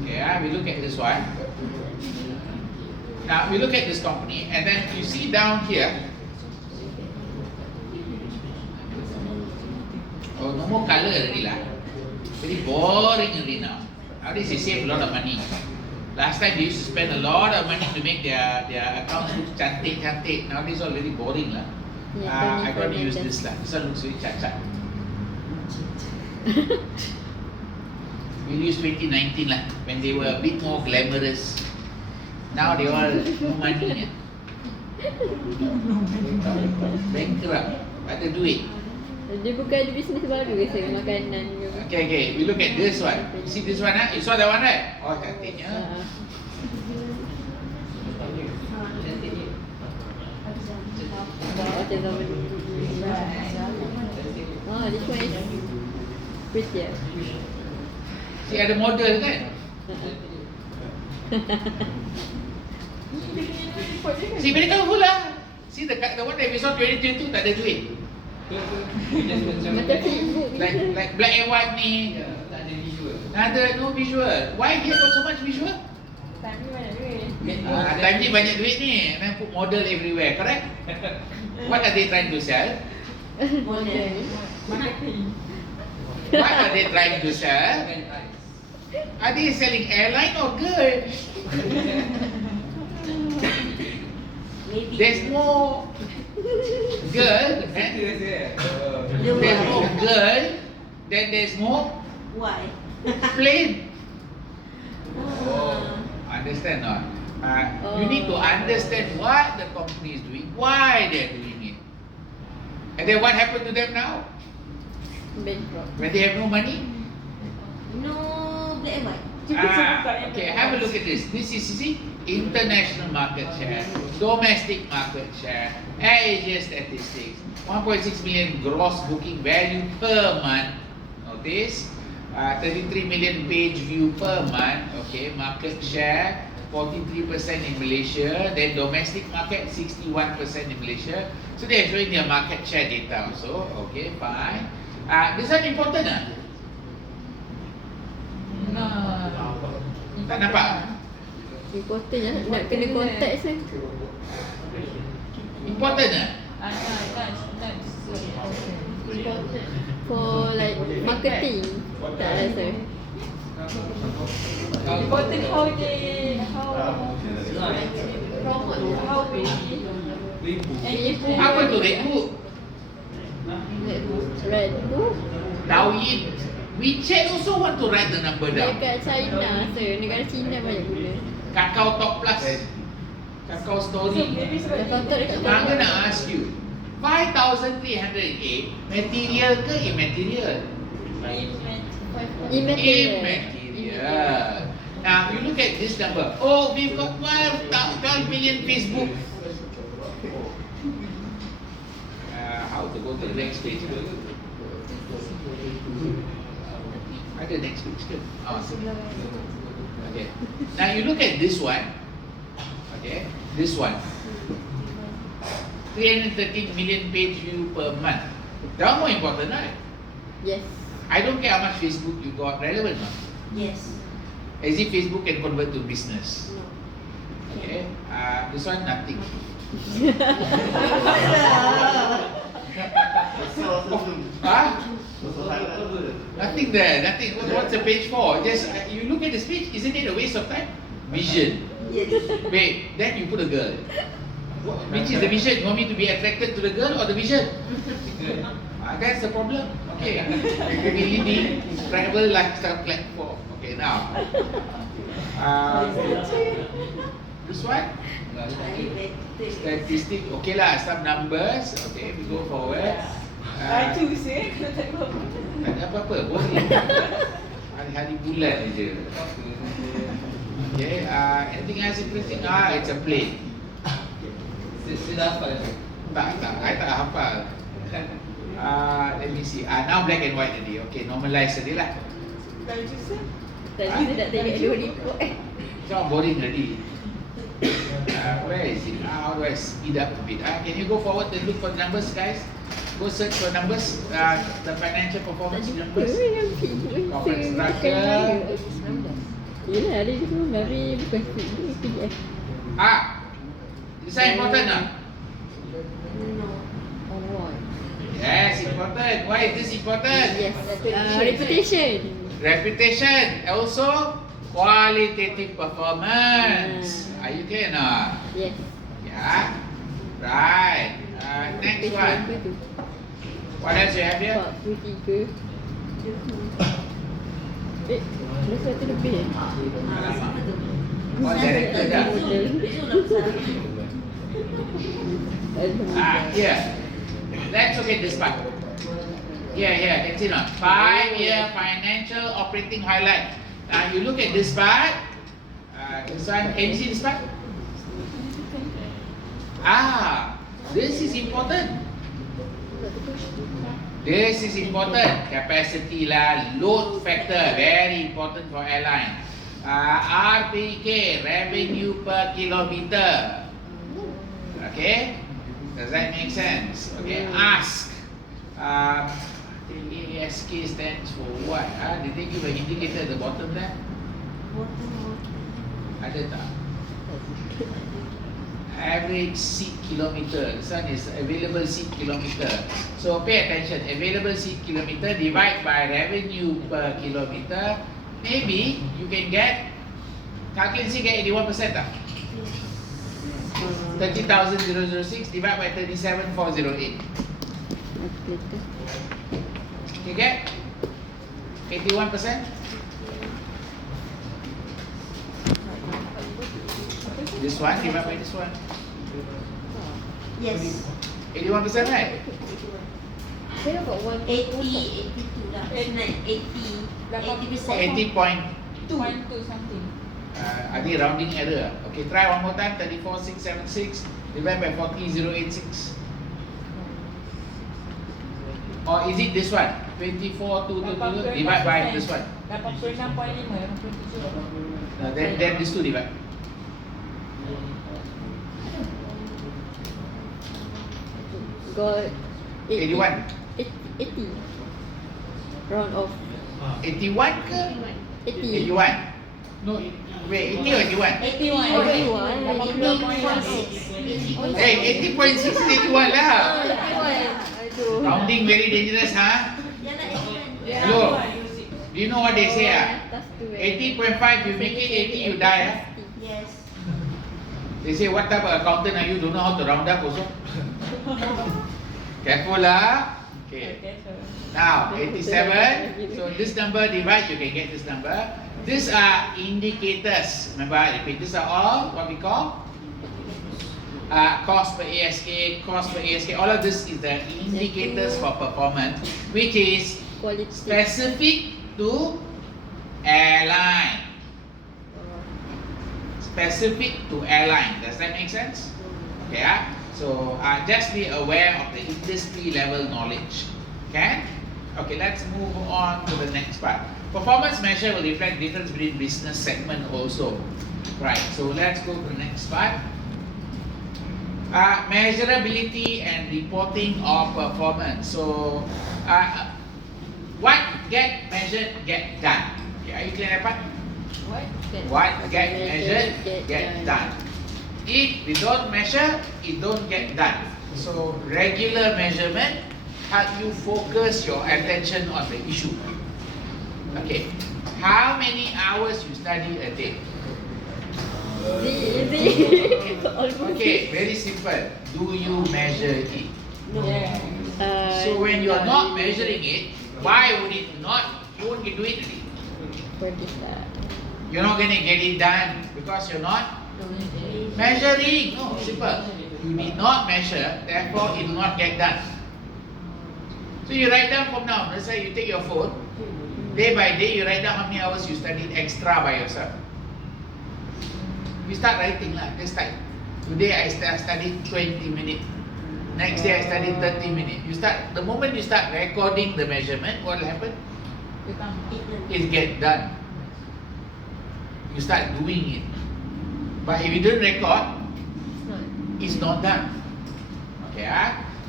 Okay, we look at this one. Now, we look at this company and then you see down here. Oh, no more color already lah. Very boring already now. Nowadays they save a lot of money. Last time they used to spend a lot of money to make their accounts look cantik. Nowadays all very boring lah. I got to use this lah. This one looks very cacat. We'll use 2019 lah, when they were a bit more glamorous. Now they all no money. Bankrupt. Ada duit. Dia bukan ada bisnes baru ke sir? Makanan ke? Okay. We look at this one. You see this one, You saw that one, right? Oh, cantiknya. Macam zaman dulu. This one is pretty. See, ada model kan? See, very colourful lah. See, the one that we saw 2022 tak ada duit. Macam Facebook Like black and white ni. Tak ada visual. Ada no visual. Why here got so much visual? Time ni banyak duit. Time ni banyak duit ni. And then put model everywhere, correct? What are they trying to sell? model. Marketing. What are they trying to sell? Are they selling airline or girl? There's more girl, there's more girl, then there's more Why? plane. Understand not? You need to understand what the company is doing, why they're doing it. And then what happened to them now? Bankrupt. When they have no money? No black and white. Okay, have a look at this. This is, you see, international market share, domestic market share, AirAsia statistics, 1.6 million gross booking value per month. Notice, 33 million page view per month. Okay, market share 43% in Malaysia, then domestic market 61% in Malaysia. So they are showing their market share data also. Okay, fine. This one important tak nampak? Important je. Nak kena contact sir. Important For like marketing. Tak lah sir. Important how we Apa tu Red Book? Red Book. Douyin. WeChat also want to write the number down. Dekat China sir. Negara China banyak guna. Kakao Talk Plus. Kakao Story. Maka nak ask you, 5,308 material ke immaterial? Immaterial. Immaterial. Yeah. Now you look at this number. Oh, we've got 12 million Facebook. How to go to the next page? Ada next page ke? Oh, okay. Now you look at this one. Okay, this one. 313 million page view per month. That more important, right? Yes. I don't care how much Facebook you got, relevant not? Yes. As if Facebook can convert to business. No. Okay, this one nothing. Huh? Nothing there, nothing. What's the page for? Just you look at this page, isn't it a waste of time? Vision. Yes. Wait, then you put a girl. Which is the vision? You want me to be attracted to the girl or the vision? That's the problem. Okay. We need travel lifestyle platform. Okay, now. This one? Statistic. Okay lah, some numbers. Okay, we go forward. Itu sih. Tak ada apa-apa. Boring. Hari-hari bulan je. Okay, anything else interesting? It's a plane. Sudah hafal. Tak, I tak hafal. Let me see. Now black and white tadi. Okay, normalize tadi lah. Baju sih. Tadi saya nak tengok dua report. So boring already. Where is it? How do I speed up a bit? Can you go forward and look for the numbers, guys? Go search for numbers. The financial performance numbers. Corporate structure. Yelah, ada tu Mari bukan PDF. This is important now. No. Oh, Yes, important. Why is this important? Yes. reputation. Reputation. Also, qualitative performance. Are you clear now? Yes. Yeah. Right. Next one. Apa tu? What else you have here? 43. Dah satu lebih Alamak. Oh, director dah. Here. Let's look at this part. Here, can see not? 5-year financial operating highlight. Now you look at this part. This one, can you see this part? This is important. This is important. Capacity lah, load factor, very important for airline. RPK, revenue per kilometer. Okay, does that make sense? Okay, ask. ASK stands for what? Did they give an indicator at the bottom there? Ada tak? Average seat kilometer. This one is available seat kilometer. So pay attention. Available seat kilometer divide by revenue per kilometer. Maybe you can get, calculate get 81% tak? 30,006 divide by 37,408. You get 81%? This one divide by this one. Yes. 81%, right? Saya dapat 80, 82 lah. 80%. 80 point. 2 something. I think rounding error. Okay, try one more time. 34,676 divided by 40,086. Or is it this one? 24,222 divide by this one. 86.5, Then this two divide. got 81. 80. Round off. 81 ke? 80. 81. No, wait, 80 or 81? 81. 81. Hey, 80.6 is 81 lah. Aduh. Rounding very dangerous, huh? Hello. Do you know what they say? 80.5, you make it 80, you die. Yes. They say, what type of accountant are you? Don't know how to round up also. Careful lah. Okay. Now 87. So this number divide, you can get this number. These are indicators. Remember, I repeat. These are all what we call cost per ASK, cost per ASK. All of this is the indicators for performance, which is Quality. specific to airline. Specific to airline. Does that make sense? Okay, so just be aware of the industry level knowledge. Okay? Okay, let's move on to the next part. Performance measure will reflect difference between business segment also. Right, so let's go to the next part. Measurability and reporting of performance. So, what get measured, get done. Okay, are you clear that part? What get measured, get done. If we don't measure, it don't get done. So regular measurement help you focus your attention on the issue. Okay, how many hours you study a day? Easy. Okay, very simple. Do you measure it? No. So when you are not measuring it, why would it not? You won't do it already. You're not going to get it done because you're not measuring. No, simple. You did not measure, therefore it will not get done. So you write down from now. Let's say you take your phone. Day by day, you write down how many hours you studied extra by yourself. You start writing lah. This time. Today I studied 20 minutes. Next day I studied 30 minutes. You start. The moment you start recording the measurement, what will happen? It get done. You start doing it. But if you don't record, it's not done. Okay,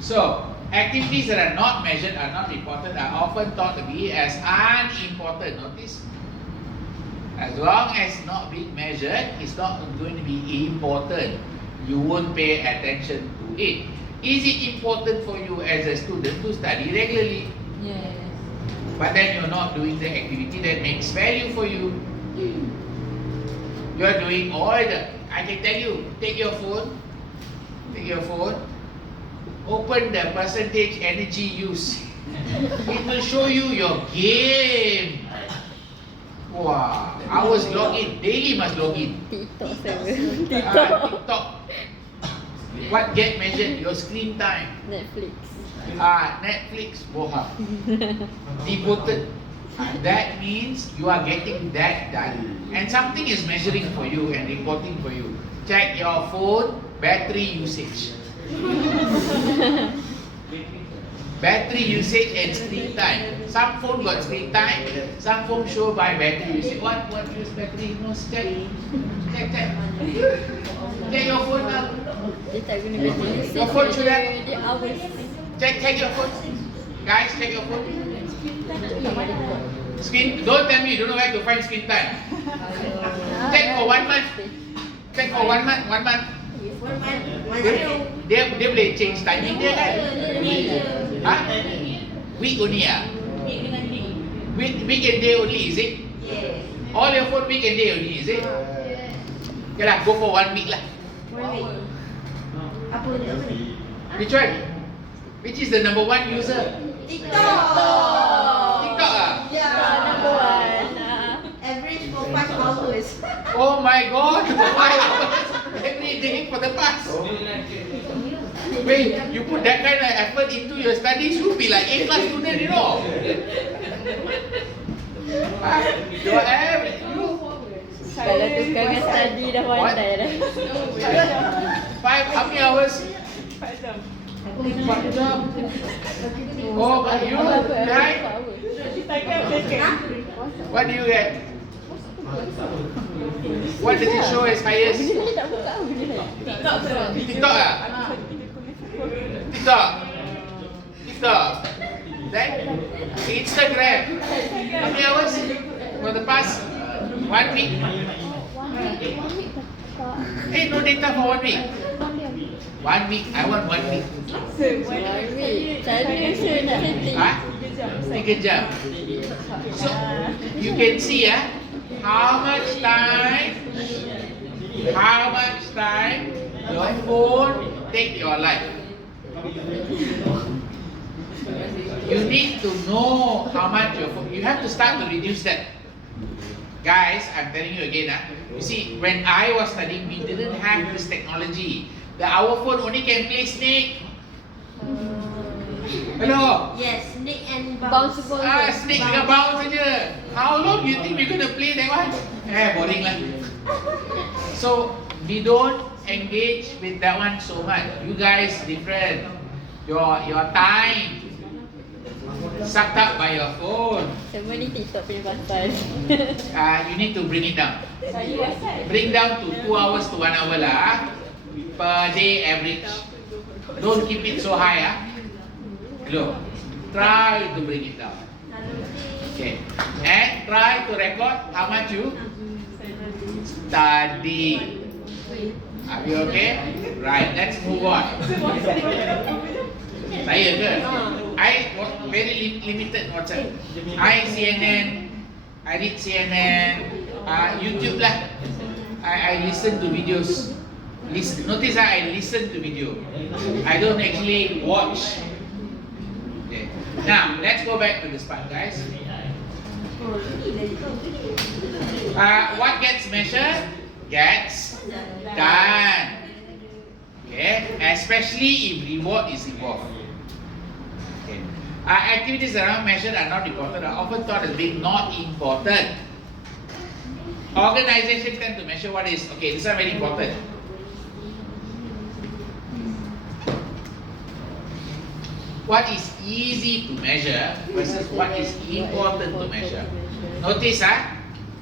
so activities that are not measured, are not reported, are often thought to be as unimportant. Notice, as long as not being measured, it's not going to be important. You won't pay attention to it. Is it important for you as a student to study regularly? Yes. But then you're not doing the activity that makes value for you. You are doing all the, I can tell you, take your phone, open the percentage energy use. It will show you your game. Wow, hours log in, daily must log in. TikTok. What get measured? Your screen time. Netflix, boham. Devoted. That means you are getting that done. And something is measuring for you and reporting for you. Check your phone battery usage. Battery usage and screen time. Some phone got screen time, some phone show by battery usage. What use battery? No, check. Check your phone now. Your phone should have. Check your phone. Guys, check your phone. Screen, don't tell me you don't know where to find screen time. Check for 1 month. Check for 1 month. 1 month. Dia boleh change timing dia kan? Week only Week and day only, is it? Yes. All your phone week and day only, is it? Okay lah, go for 1 week lah. 1 week. Apa ni? Which one? Which is the number 1 user? TikTok. TikTok ah? Yeah. Number 1. Average for 5 hours. Oh my god! 5 hours every day for the past. Wait, you put that kind of effort into your studies, you'll be like A-class student, you know. Your average, Kalau tukang study dah pandai dah. 5, how many hours? 4 jam. Oh, but you, right? What do you get? What does it show as highest? TikTok ah? TikTok. Then Instagram. How many hours for the past 1 week? Hey, no data for 1 week. 1 week. I want 1 week. 3 jam. So you can see how much time your phone take your life. You need to know how much your phone. You have to start to reduce that. Guys, I'm telling you again. You see, when I was studying, we didn't have this technology. Our phone only can play Snake. Hello. Yes, snake and Bounce bounce. ball. Snake dengan bounce saja. How long you think we're gonna play that one? Boring lah. So we don't engage with that one so much. You guys different. Your time sucked up by your phone. Sama ni TikTok punya pasal. You need to bring it down. Saya WhatsApp. Bring down to 2 hours to 1 hour lah. Per day average. Don't keep it so high Look, try to bring it down. Okay. And try to record how much you study. Are you okay? Right, let's move on. Saya ke? I very limited WhatsApp. I CNN, I read CNN, YouTube lah. I listen to videos. Notice I listen to video. I don't actually watch. Okay. Now let's go back to this part, guys. What gets measured gets done. Okay, especially if reward is involved. Okay. Activities around measured are not important, are often thought as being not important. Organizations tend to measure what is, okay, this is very important. What is easy to measure versus what is important to measure. Notice,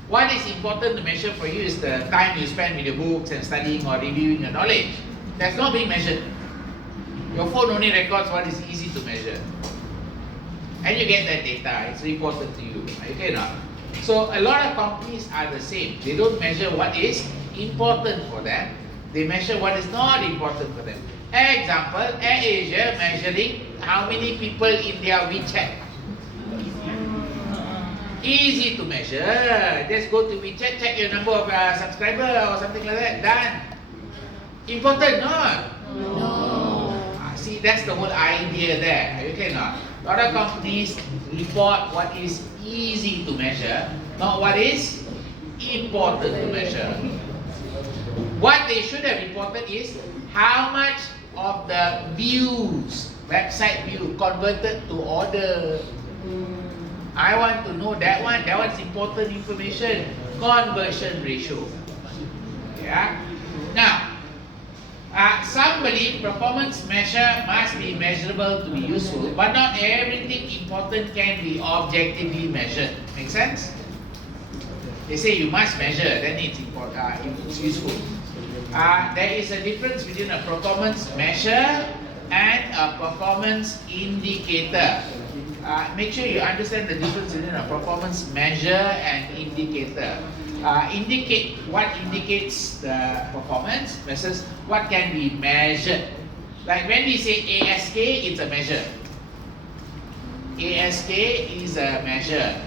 what is important to measure for you is the time you spend with your books and studying or reviewing your knowledge. That's not being measured. Your phone only records what is easy to measure. And you get that data, it's reported to you. Okay, not? So a lot of companies are the same. They don't measure what is important for them. They measure what is not important for them. Example, AirAsia measuring how many people in their WeChat. Easy to measure. Just go to WeChat, check your number of subscribers or something like that. Done. Important, not? No. See, that's the whole idea there. Okay, not? A lot of companies report what is easy to measure, not what is important to measure. What they should have reported is how much of the views, website view, converted to order. I want to know that one. That one's important information. Conversion ratio. Yeah. Now, some believe performance measure must be measurable to be useful, but not everything important can be objectively measured. Make sense? They say you must measure, then it's important. It's useful. There is a difference between a performance measure and a performance indicator. Make sure you understand the difference between a performance measure and indicator. Indicate what indicates the performance versus what can be measured. Like when we say ASK, it's a measure. ASK is a measure.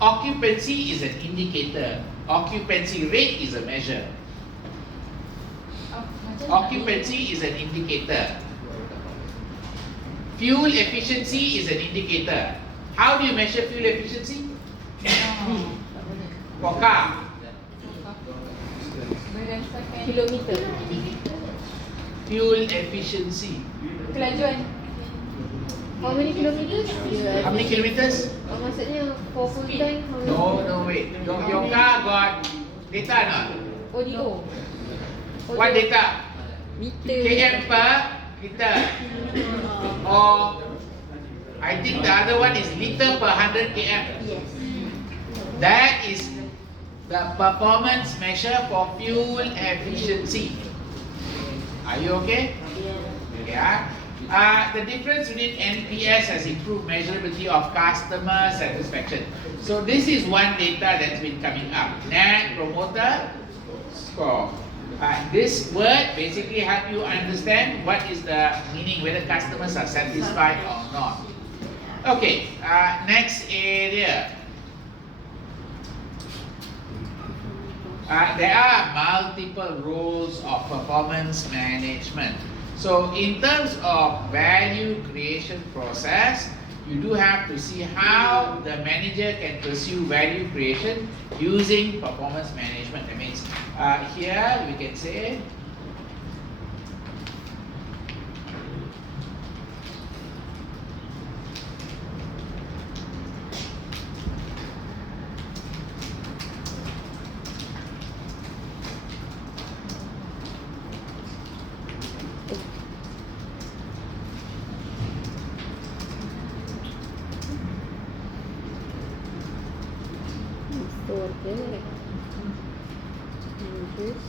Occupancy is an indicator. Occupancy rate is a measure. Occupancy is an indicator. Fuel efficiency is an indicator. How do you measure fuel efficiency? For car. Berdasarkan Kilometer. Fuel efficiency. kelajuan. How many kilometers? How many kilometers? Maksudnya for full time. No, wait. Your car got data not? ODO. What data? Meter. KM per liter. Or I think the other one is liter per 100 km. Yes. That is the performance measure for fuel efficiency. Are you okay? Yeah. The difference between NPS has improved measurability of customer satisfaction. So this is one data that's been coming up. Net Promoter Score. This word basically help you understand what is the meaning, whether customers are satisfied or not. Okay, next area. There are multiple roles of performance management. So in terms of value creation process, you do have to see how the manager can pursue value creation using performance management. That means here we can say Correct. Interest.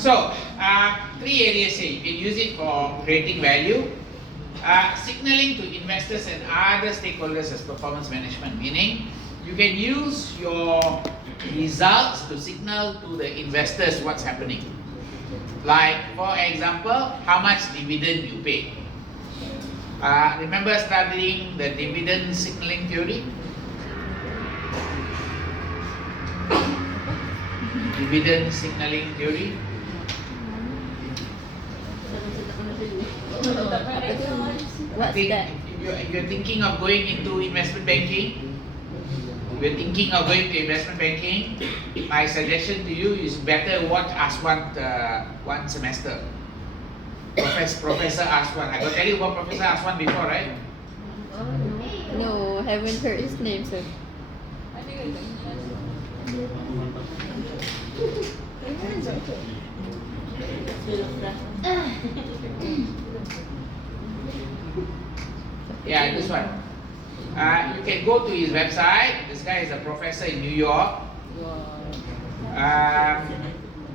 So, three areas here. You can use it for creating value, signaling to investors and other stakeholders as performance management, meaning you can use your results to signal to the investors what's happening. Like, for example, how much dividend you pay. Remember studying the dividend signaling theory? Dividend signaling theory. I What's think that? if you're thinking of going into investment banking, my suggestion to you is better watch Aswan one semester. Professor Aswan. I got tell you about Professor Aswan before, right? No, haven't heard his name, sir. Yeah, this one. You can go to his website. This guy is a professor in New York.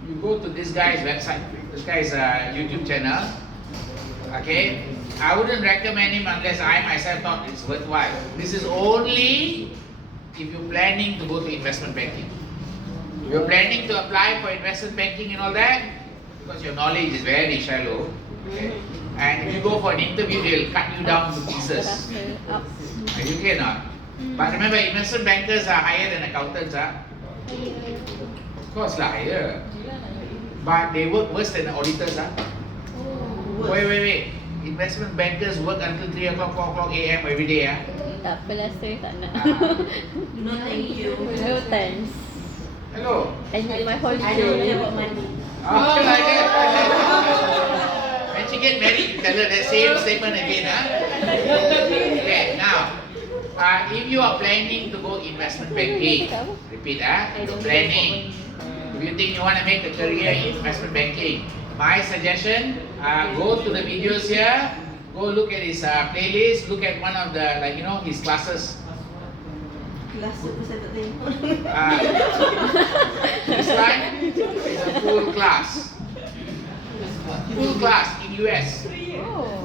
You go to this guy's website. This guy is a YouTube channel. Okay, I wouldn't recommend him unless I myself thought it's worthwhile. This is only if you're planning to go to investment banking. You're planning to apply for investment banking and all that, because your knowledge is very shallow. Okay? And if you go for an interview, they'll cut you down to pieces. Are you okay or not? But remember, investment bankers are higher than accountants. Of course, higher. But they work worse than auditors. Wait. Investment bankers work until 3 o'clock, 4 o'clock a.m. every day. Tak apalah, sir, tak nak. No, thank you. No thanks. Hello. I need my I don't holiday. care about money. Okay, like that. When she get married, you tell her the same statement again. Okay, now, if you are planning to go investment banking, repeat, you're planning. If you think you want to make a career in investment banking, my suggestion, go to the videos here, go look at his playlist, look at one of the, his classes. Kelas tu saya tak tengok. This one is a full class. Full class in US. Oh.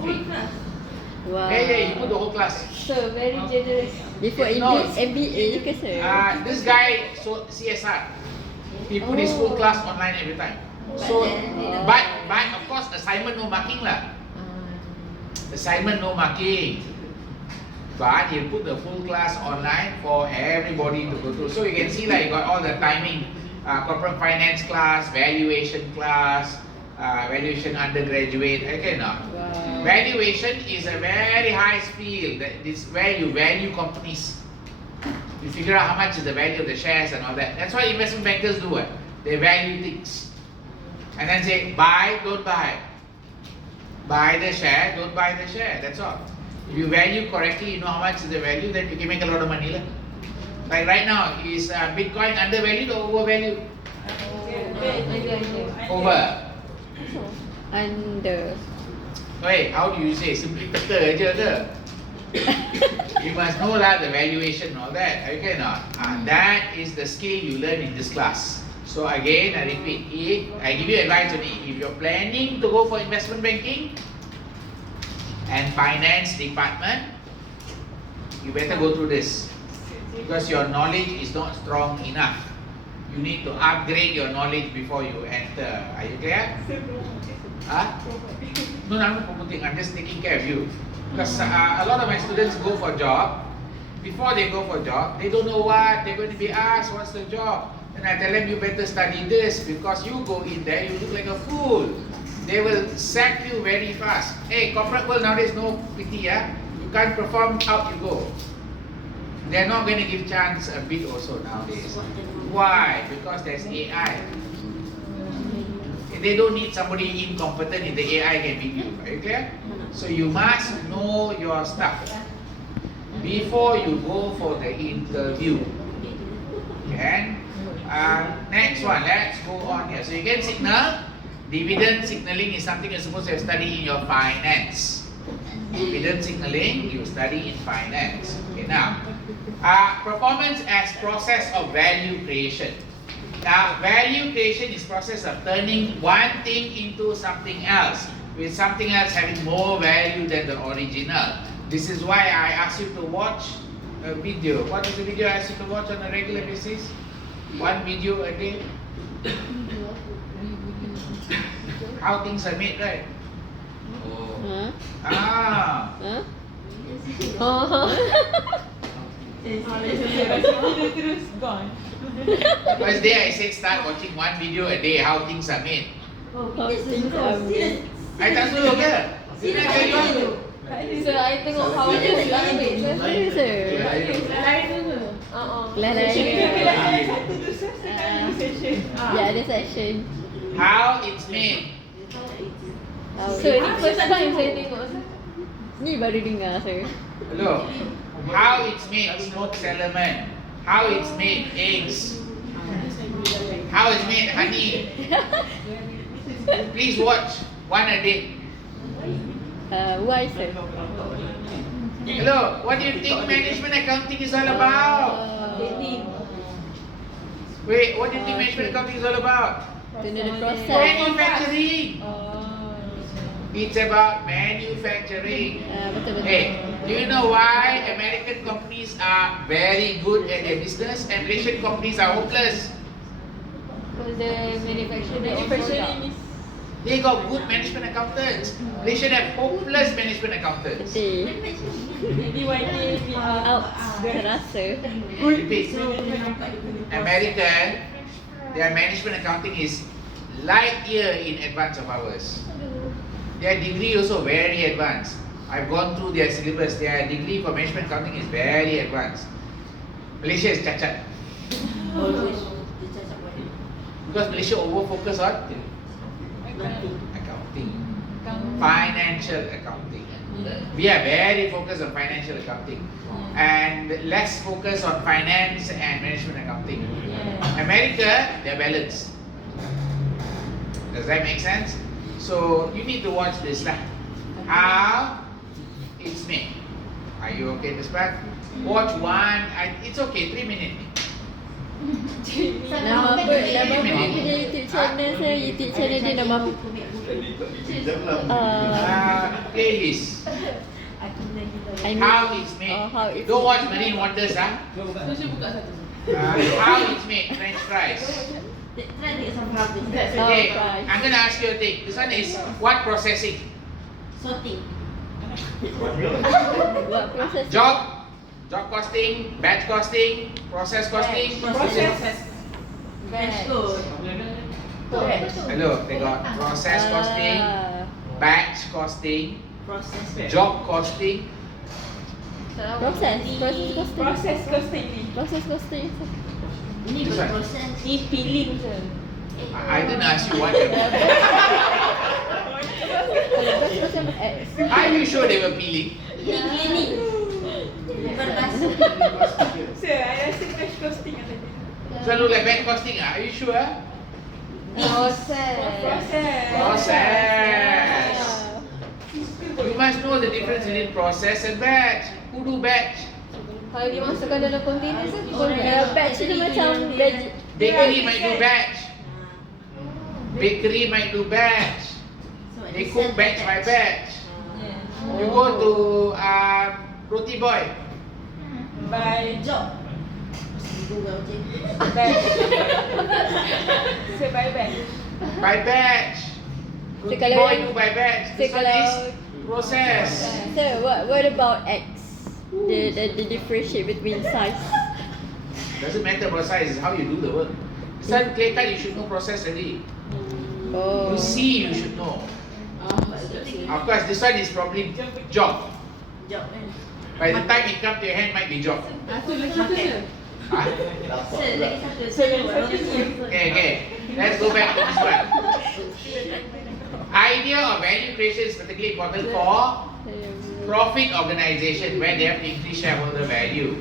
Wow. Yeah, you put the whole class. So, very generous. Before No, MBA ke, sir? This guy, so CSR, he put his full class online every time. So, but of course, assignment no marking lah. Assignment no marking. But he put the full class online for everybody to go through. So you can see, like, got all the timing, corporate finance class, valuation class, valuation undergraduate, okay not? Wow. Valuation is a very high field. That is where you value companies. You figure out how much is the value of the shares and all that. That's what investment bankers do. They value things. And then say, buy, don't buy. Buy the share, don't buy the share. That's all. If you value correctly, you know how much is the value, then you can make a lot of money. Like right now, is Bitcoin undervalued or overvalued? Over. Under. Wait, how do you say? Simply teka aja ke? You must know lah the valuation and all that. Okay not? That is the skill you learn in this class. So again, I repeat, if I give you advice only, if you're planning to go for investment banking and finance department, you better go through this because your knowledge is not strong enough. You need to upgrade your knowledge before you enter. Are you clear? Huh? No, I'm not promoting. I'm just taking care of you. Because a lot of my students go for job. Before they go for job, they don't know what they're going to be asked. What's the job? And I tell them you better study this because you go in there, you look like a fool. They will sack you very fast. Hey, corporate world nowadays no pity, yeah. You can't perform, out you go. They're not going to give chance a bit also nowadays. Why? Because there's AI. They don't need somebody incompetent if the AI can beat you. Are you clear? So you must know your stuff before you go for the interview. Okay? Next one, let's go on here. So you can signal. Dividend signaling is something you're supposed to have studied in your finance. Dividend signaling, you study in finance. Okay, now, performance as process of value creation. Now, value creation is process of turning one thing into something else, with something else having more value than the original. This is why I asked you to watch a video. What is the video I asked you to watch on a regular basis? One video a day. How things are made, right? Huh? Ah. Huh? Oh. Terus gone. First day I said start watching one video a day, how things are made. I tak suruh ke? Sini tell you all. So I tengok how to language. Lain dulu. Kelas lain. Ya, ada session. How it's made. So ni first time saya tengok. Ni baru dengar saya. Look, how it's made, smoked salmon. How it's made, eggs. How it's made, honey. Please watch one a day. Why sir? Hello, what do you think management accounting is all about? Wait, what do you think management accounting is all about? To know the process. Manufacturing. It's about manufacturing. Betul-betul. Hey, do you know why American companies are very good at their business and Malaysian companies are hopeless? Because the manufacturing Manufacturing is They got good management accountants. Malaysia have hopeless management accountants. betul. DYK Out. Terasa. Repeat. American, their management accounting is light year in advance of ours. Their degree also very advanced. I've gone through their syllabus. Their degree for management accounting is very advanced. Malaysia is cacat. Because Malaysia over focus on accounting, financial accounting. We are very focused on financial accounting and less focused on finance and management accounting. America, they're balanced. Does that make sense? So you need to watch this lah. How it's made. Are you okay this part? Watch one. It's okay. 3 minutes. Nama apa? Nama apa punya YouTube channel saya? YouTube channel dia nama apa? Playlist. I mean, How it's made. how it's Don't watch Marine Wonders, huh? How it's made. French fries. fries. Okay, I'm gonna ask you a thing. This one is what processing? Sorting. Buat proses. Job costing, batch costing, process costing. Process. Batch. Hello, they got process costing, batch costing, Process. job costing. Process costing. Proses costing ni. Process costing. Ini This one. berproses. Ni peeling je. I didn't ask you what they were. Kalau batch macam X. Are you sure they were peeling? Ini. Berbahasa. Sir, I rasa batch costing yang tadi. So look like batch costing, are you sure? Process. Process. You must know the difference between process and batch. Who do batch? Kalau dimasukkan dalam container tu, kalau batch tu macam veg. Bakery might do batch. Bakery might do batch. They cook batch by batch. You go to roti boy. By Job. Google je. batch. So by batch. By batch. Roti kalau boy yang- do by batch. This one kalau- is process. So what about X? The differentiate between size. Doesn't matter about size, it's how you do the work. This one clear cut, you should know process already. Oh. You see, you should know. Of course, this one is probably job. Job kan. By the time it come to your hand, might be job. Makan. Huh? Sir, lagi satu. So, lagi satu. Okay. Let's go back to this one. Idea of value creation is particularly important for profit organization where they have to increase shareholder value.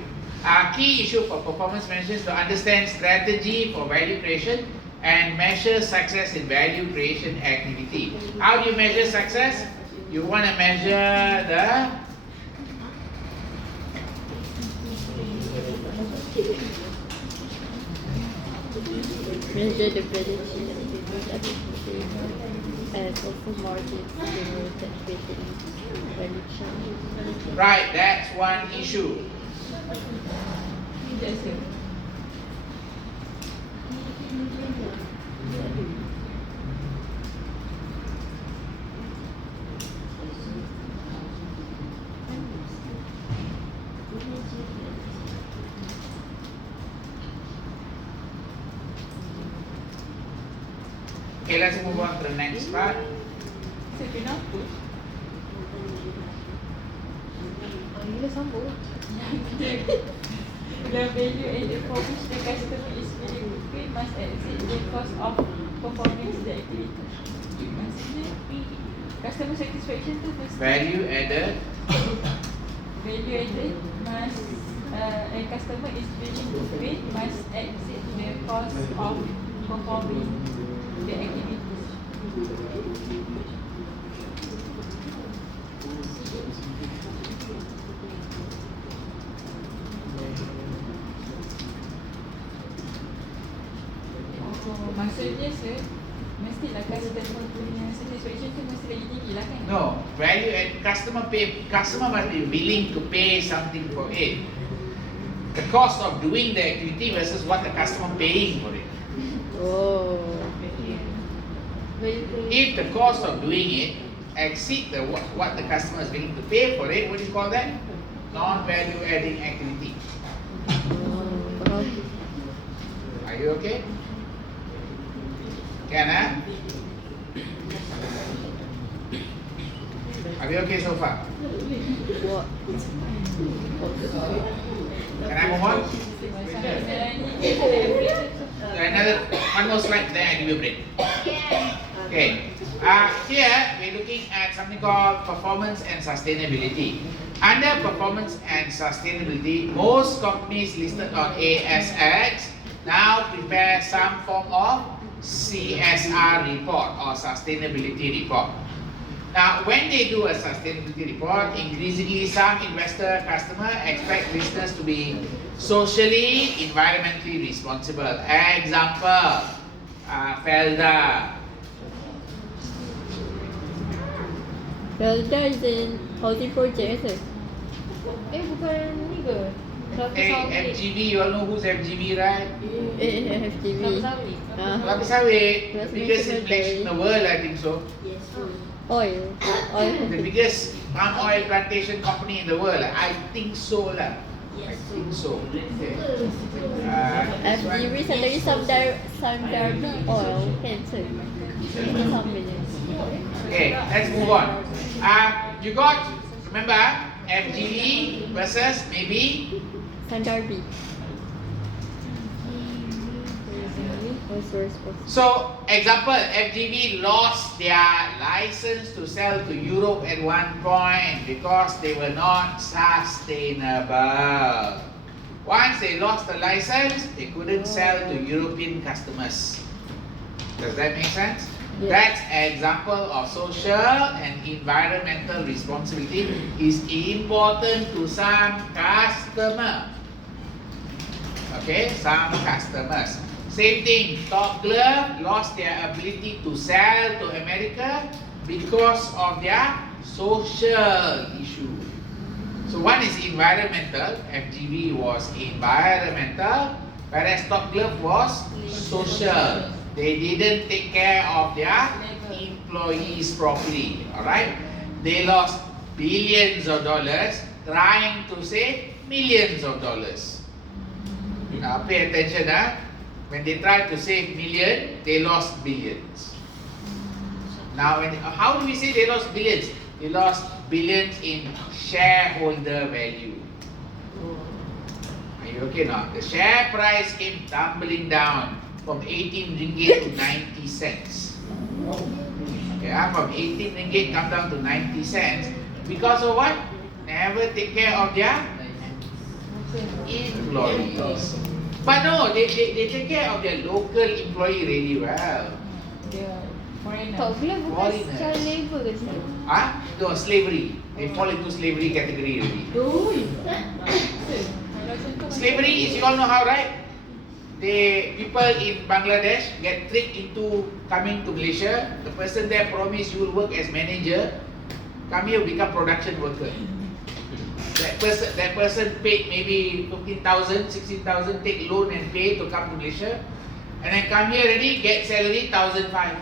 Key issue for performance management is to understand strategy for value creation and measure success in value creation activity. How do you measure success? You want to measure the Measure the balance sheet and also margins generated within value chain. right. That's one issue. Yes, sir. Okay, let's move on to the next part. So, kenapa? Gila sambung. The value added for which the customer is willing to pay must exceed the cost of performing the activity. Maksudnya, customer satisfaction tu mesti Value added. value added must a customer is willing to pay must exceed the cost of performing the activities. Oh, maksudnya sir, mestilah customer punya satisfaction tu mesti lagi tinggi lah kan? No, value add customer must be willing to pay something for it. The cost of doing the activity versus what the customer paying for it. Oh. If the cost of doing it exceed the what the customer is willing to pay for it, what do you call that? Non-value adding activity. Are you okay? Can Are we okay so far? What? Can I move on? Another one more slide, then I give you a break. Okay. Here we're looking at something called performance and sustainability. Under performance and sustainability, most companies listed on ASX now prepare some form of CSR report or sustainability report. Now, when they do a sustainability report, increasingly some investor customer expect business to be socially, environmentally responsible. Example, Felda. Felda is in housing project, is it? Bukan ni ke? FGV, you all know who's FGV, right? FTV. Kelapa sawit, the biggest in the world, I think so. Yes. Oil. The biggest palm oil plantation company in the world, I think so lah. I think so. Okay. FGV satu Sandarbi oil cancel. Sama je. Okay, let's move on. You got, remember, FGV versus maybe Sandarbi. So, example, FGV lost their license to sell to Europe at one point because they were not sustainable. Once they lost the license, they couldn't sell to European customers. Does that make sense? Yes. That's an example of social and environmental responsibility is important to some customer. Okay, some customers. Same thing, Top Glove lost their ability to sell to America because of their social issue. So one is environmental, FGV was environmental, whereas Top Glove was social. They didn't take care of their employees properly, alright? They lost billions of dollars trying to save millions of dollars. Pay attention, when they tried to save million, they lost billions. Now, how do we say they lost billions? They lost billions in shareholder value. Are you okay now? The share price came tumbling down from 18 ringgit to 90 cents. Okay, from 18 ringgit come down to 90 cents because of what? Never take care of their employees. But no, they take care of their local employee really well. Dia foreigner. Top Glove bukan Foreigners. child labour ke sini? No, slavery. They fall into slavery category already. Kalau contoh Slavery is, you all know how, right? People in Bangladesh get tricked into coming to Malaysia. The person there promise you will work as manager. Come here, become production worker. That person paid maybe 15,000, 16,000, take loan and pay to come to Malaysia, and then come here already get salary 1,500,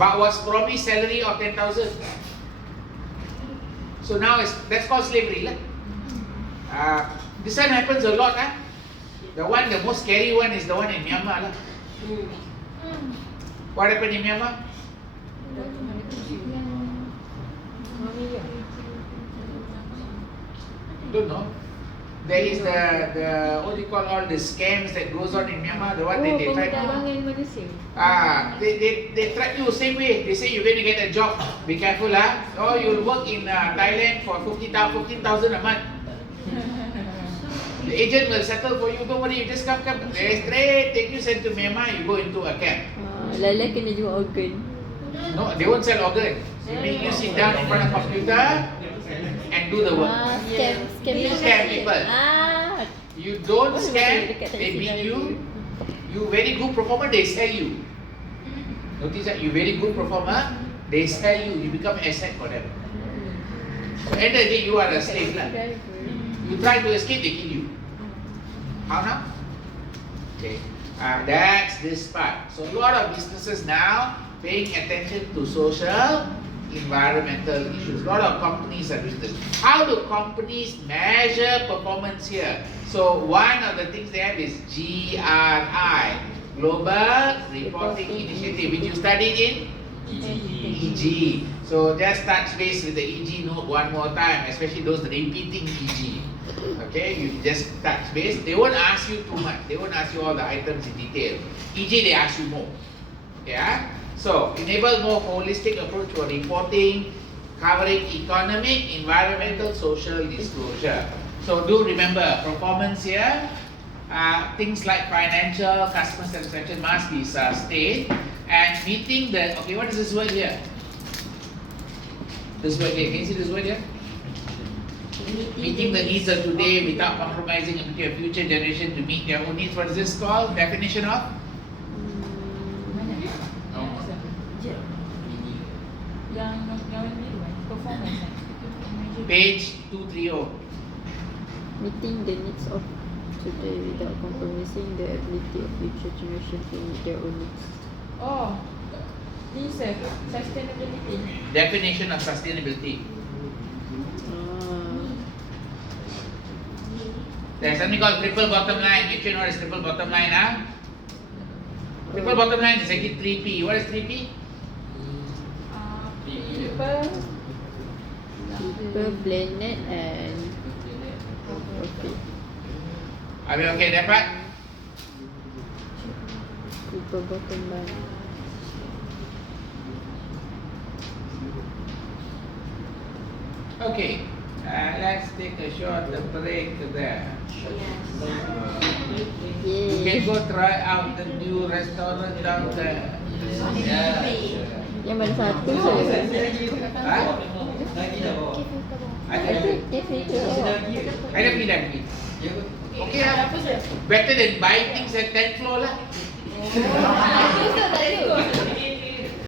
but was promised salary of 10,000. So now that's called slavery, lah. This one happens a lot, The most scary one is the one in Myanmar, lah. What happened in Myanmar? Don't know. There is the what do you call all the scams that goes on in Myanmar. The one that they try Perdagangan manusia. they threaten you same way. They say you're going to get a job. Be careful, or you'll work in Thailand for 15,000 a month. The agent will settle for you. Don't worry, you just come. They straight take you sent to Myanmar. You go into a camp. Lala kena jual organ. No, they won't sell organ. They make you sit down in front of computer and do the work. Scam people. You don't scam, they beat you. You very good performer, they sell you. Notice that you very good performer, they sell you. You become asset for them. So end of the day, you are a slave. You try to escape, they kill you. How now? Okay. That's this part. So a lot of businesses now paying attention to social, environmental issues. A lot of companies are doing this. How do companies measure performance here? So one of the things they have is GRI, Global Reporting Initiative, which you studied in EG. So just touch base with the EG note one more time, especially those repeating EG. Okay, you just touch base. They won't ask you too much. They won't ask you all the items in detail. EG, they ask you more. Yeah. So, enable more holistic approach for reporting, covering economic, environmental, social disclosure. So, do remember, performance here, things like financial, customer satisfaction must be sustained, and meeting the, okay, what is this word here? This word here, can you see this word here? Meeting the needs of today without compromising into your future generation to meet their own needs. What is this called? Definition of? yang ni performance Page 230. Meeting the needs of today without compromising the ability of future generation to meet their own needs. Oh, ni sustainability. Definition of sustainability. There's something called triple bottom line. Make sure you know what is triple bottom line, huh? Triple bottom line is actually 3P. What is 3P? People, People, planet and profit. Are we okay that part? People bottom line. Okay. Let's take a short break there. You can Yay. go try out the new restaurant down there. Yeah. Yang mana satu saja? Huh? I don't Cafe ke? I don't pergi dah pergi. Okay lah. Better than buying things at 10th floor lah. Itu tak ada.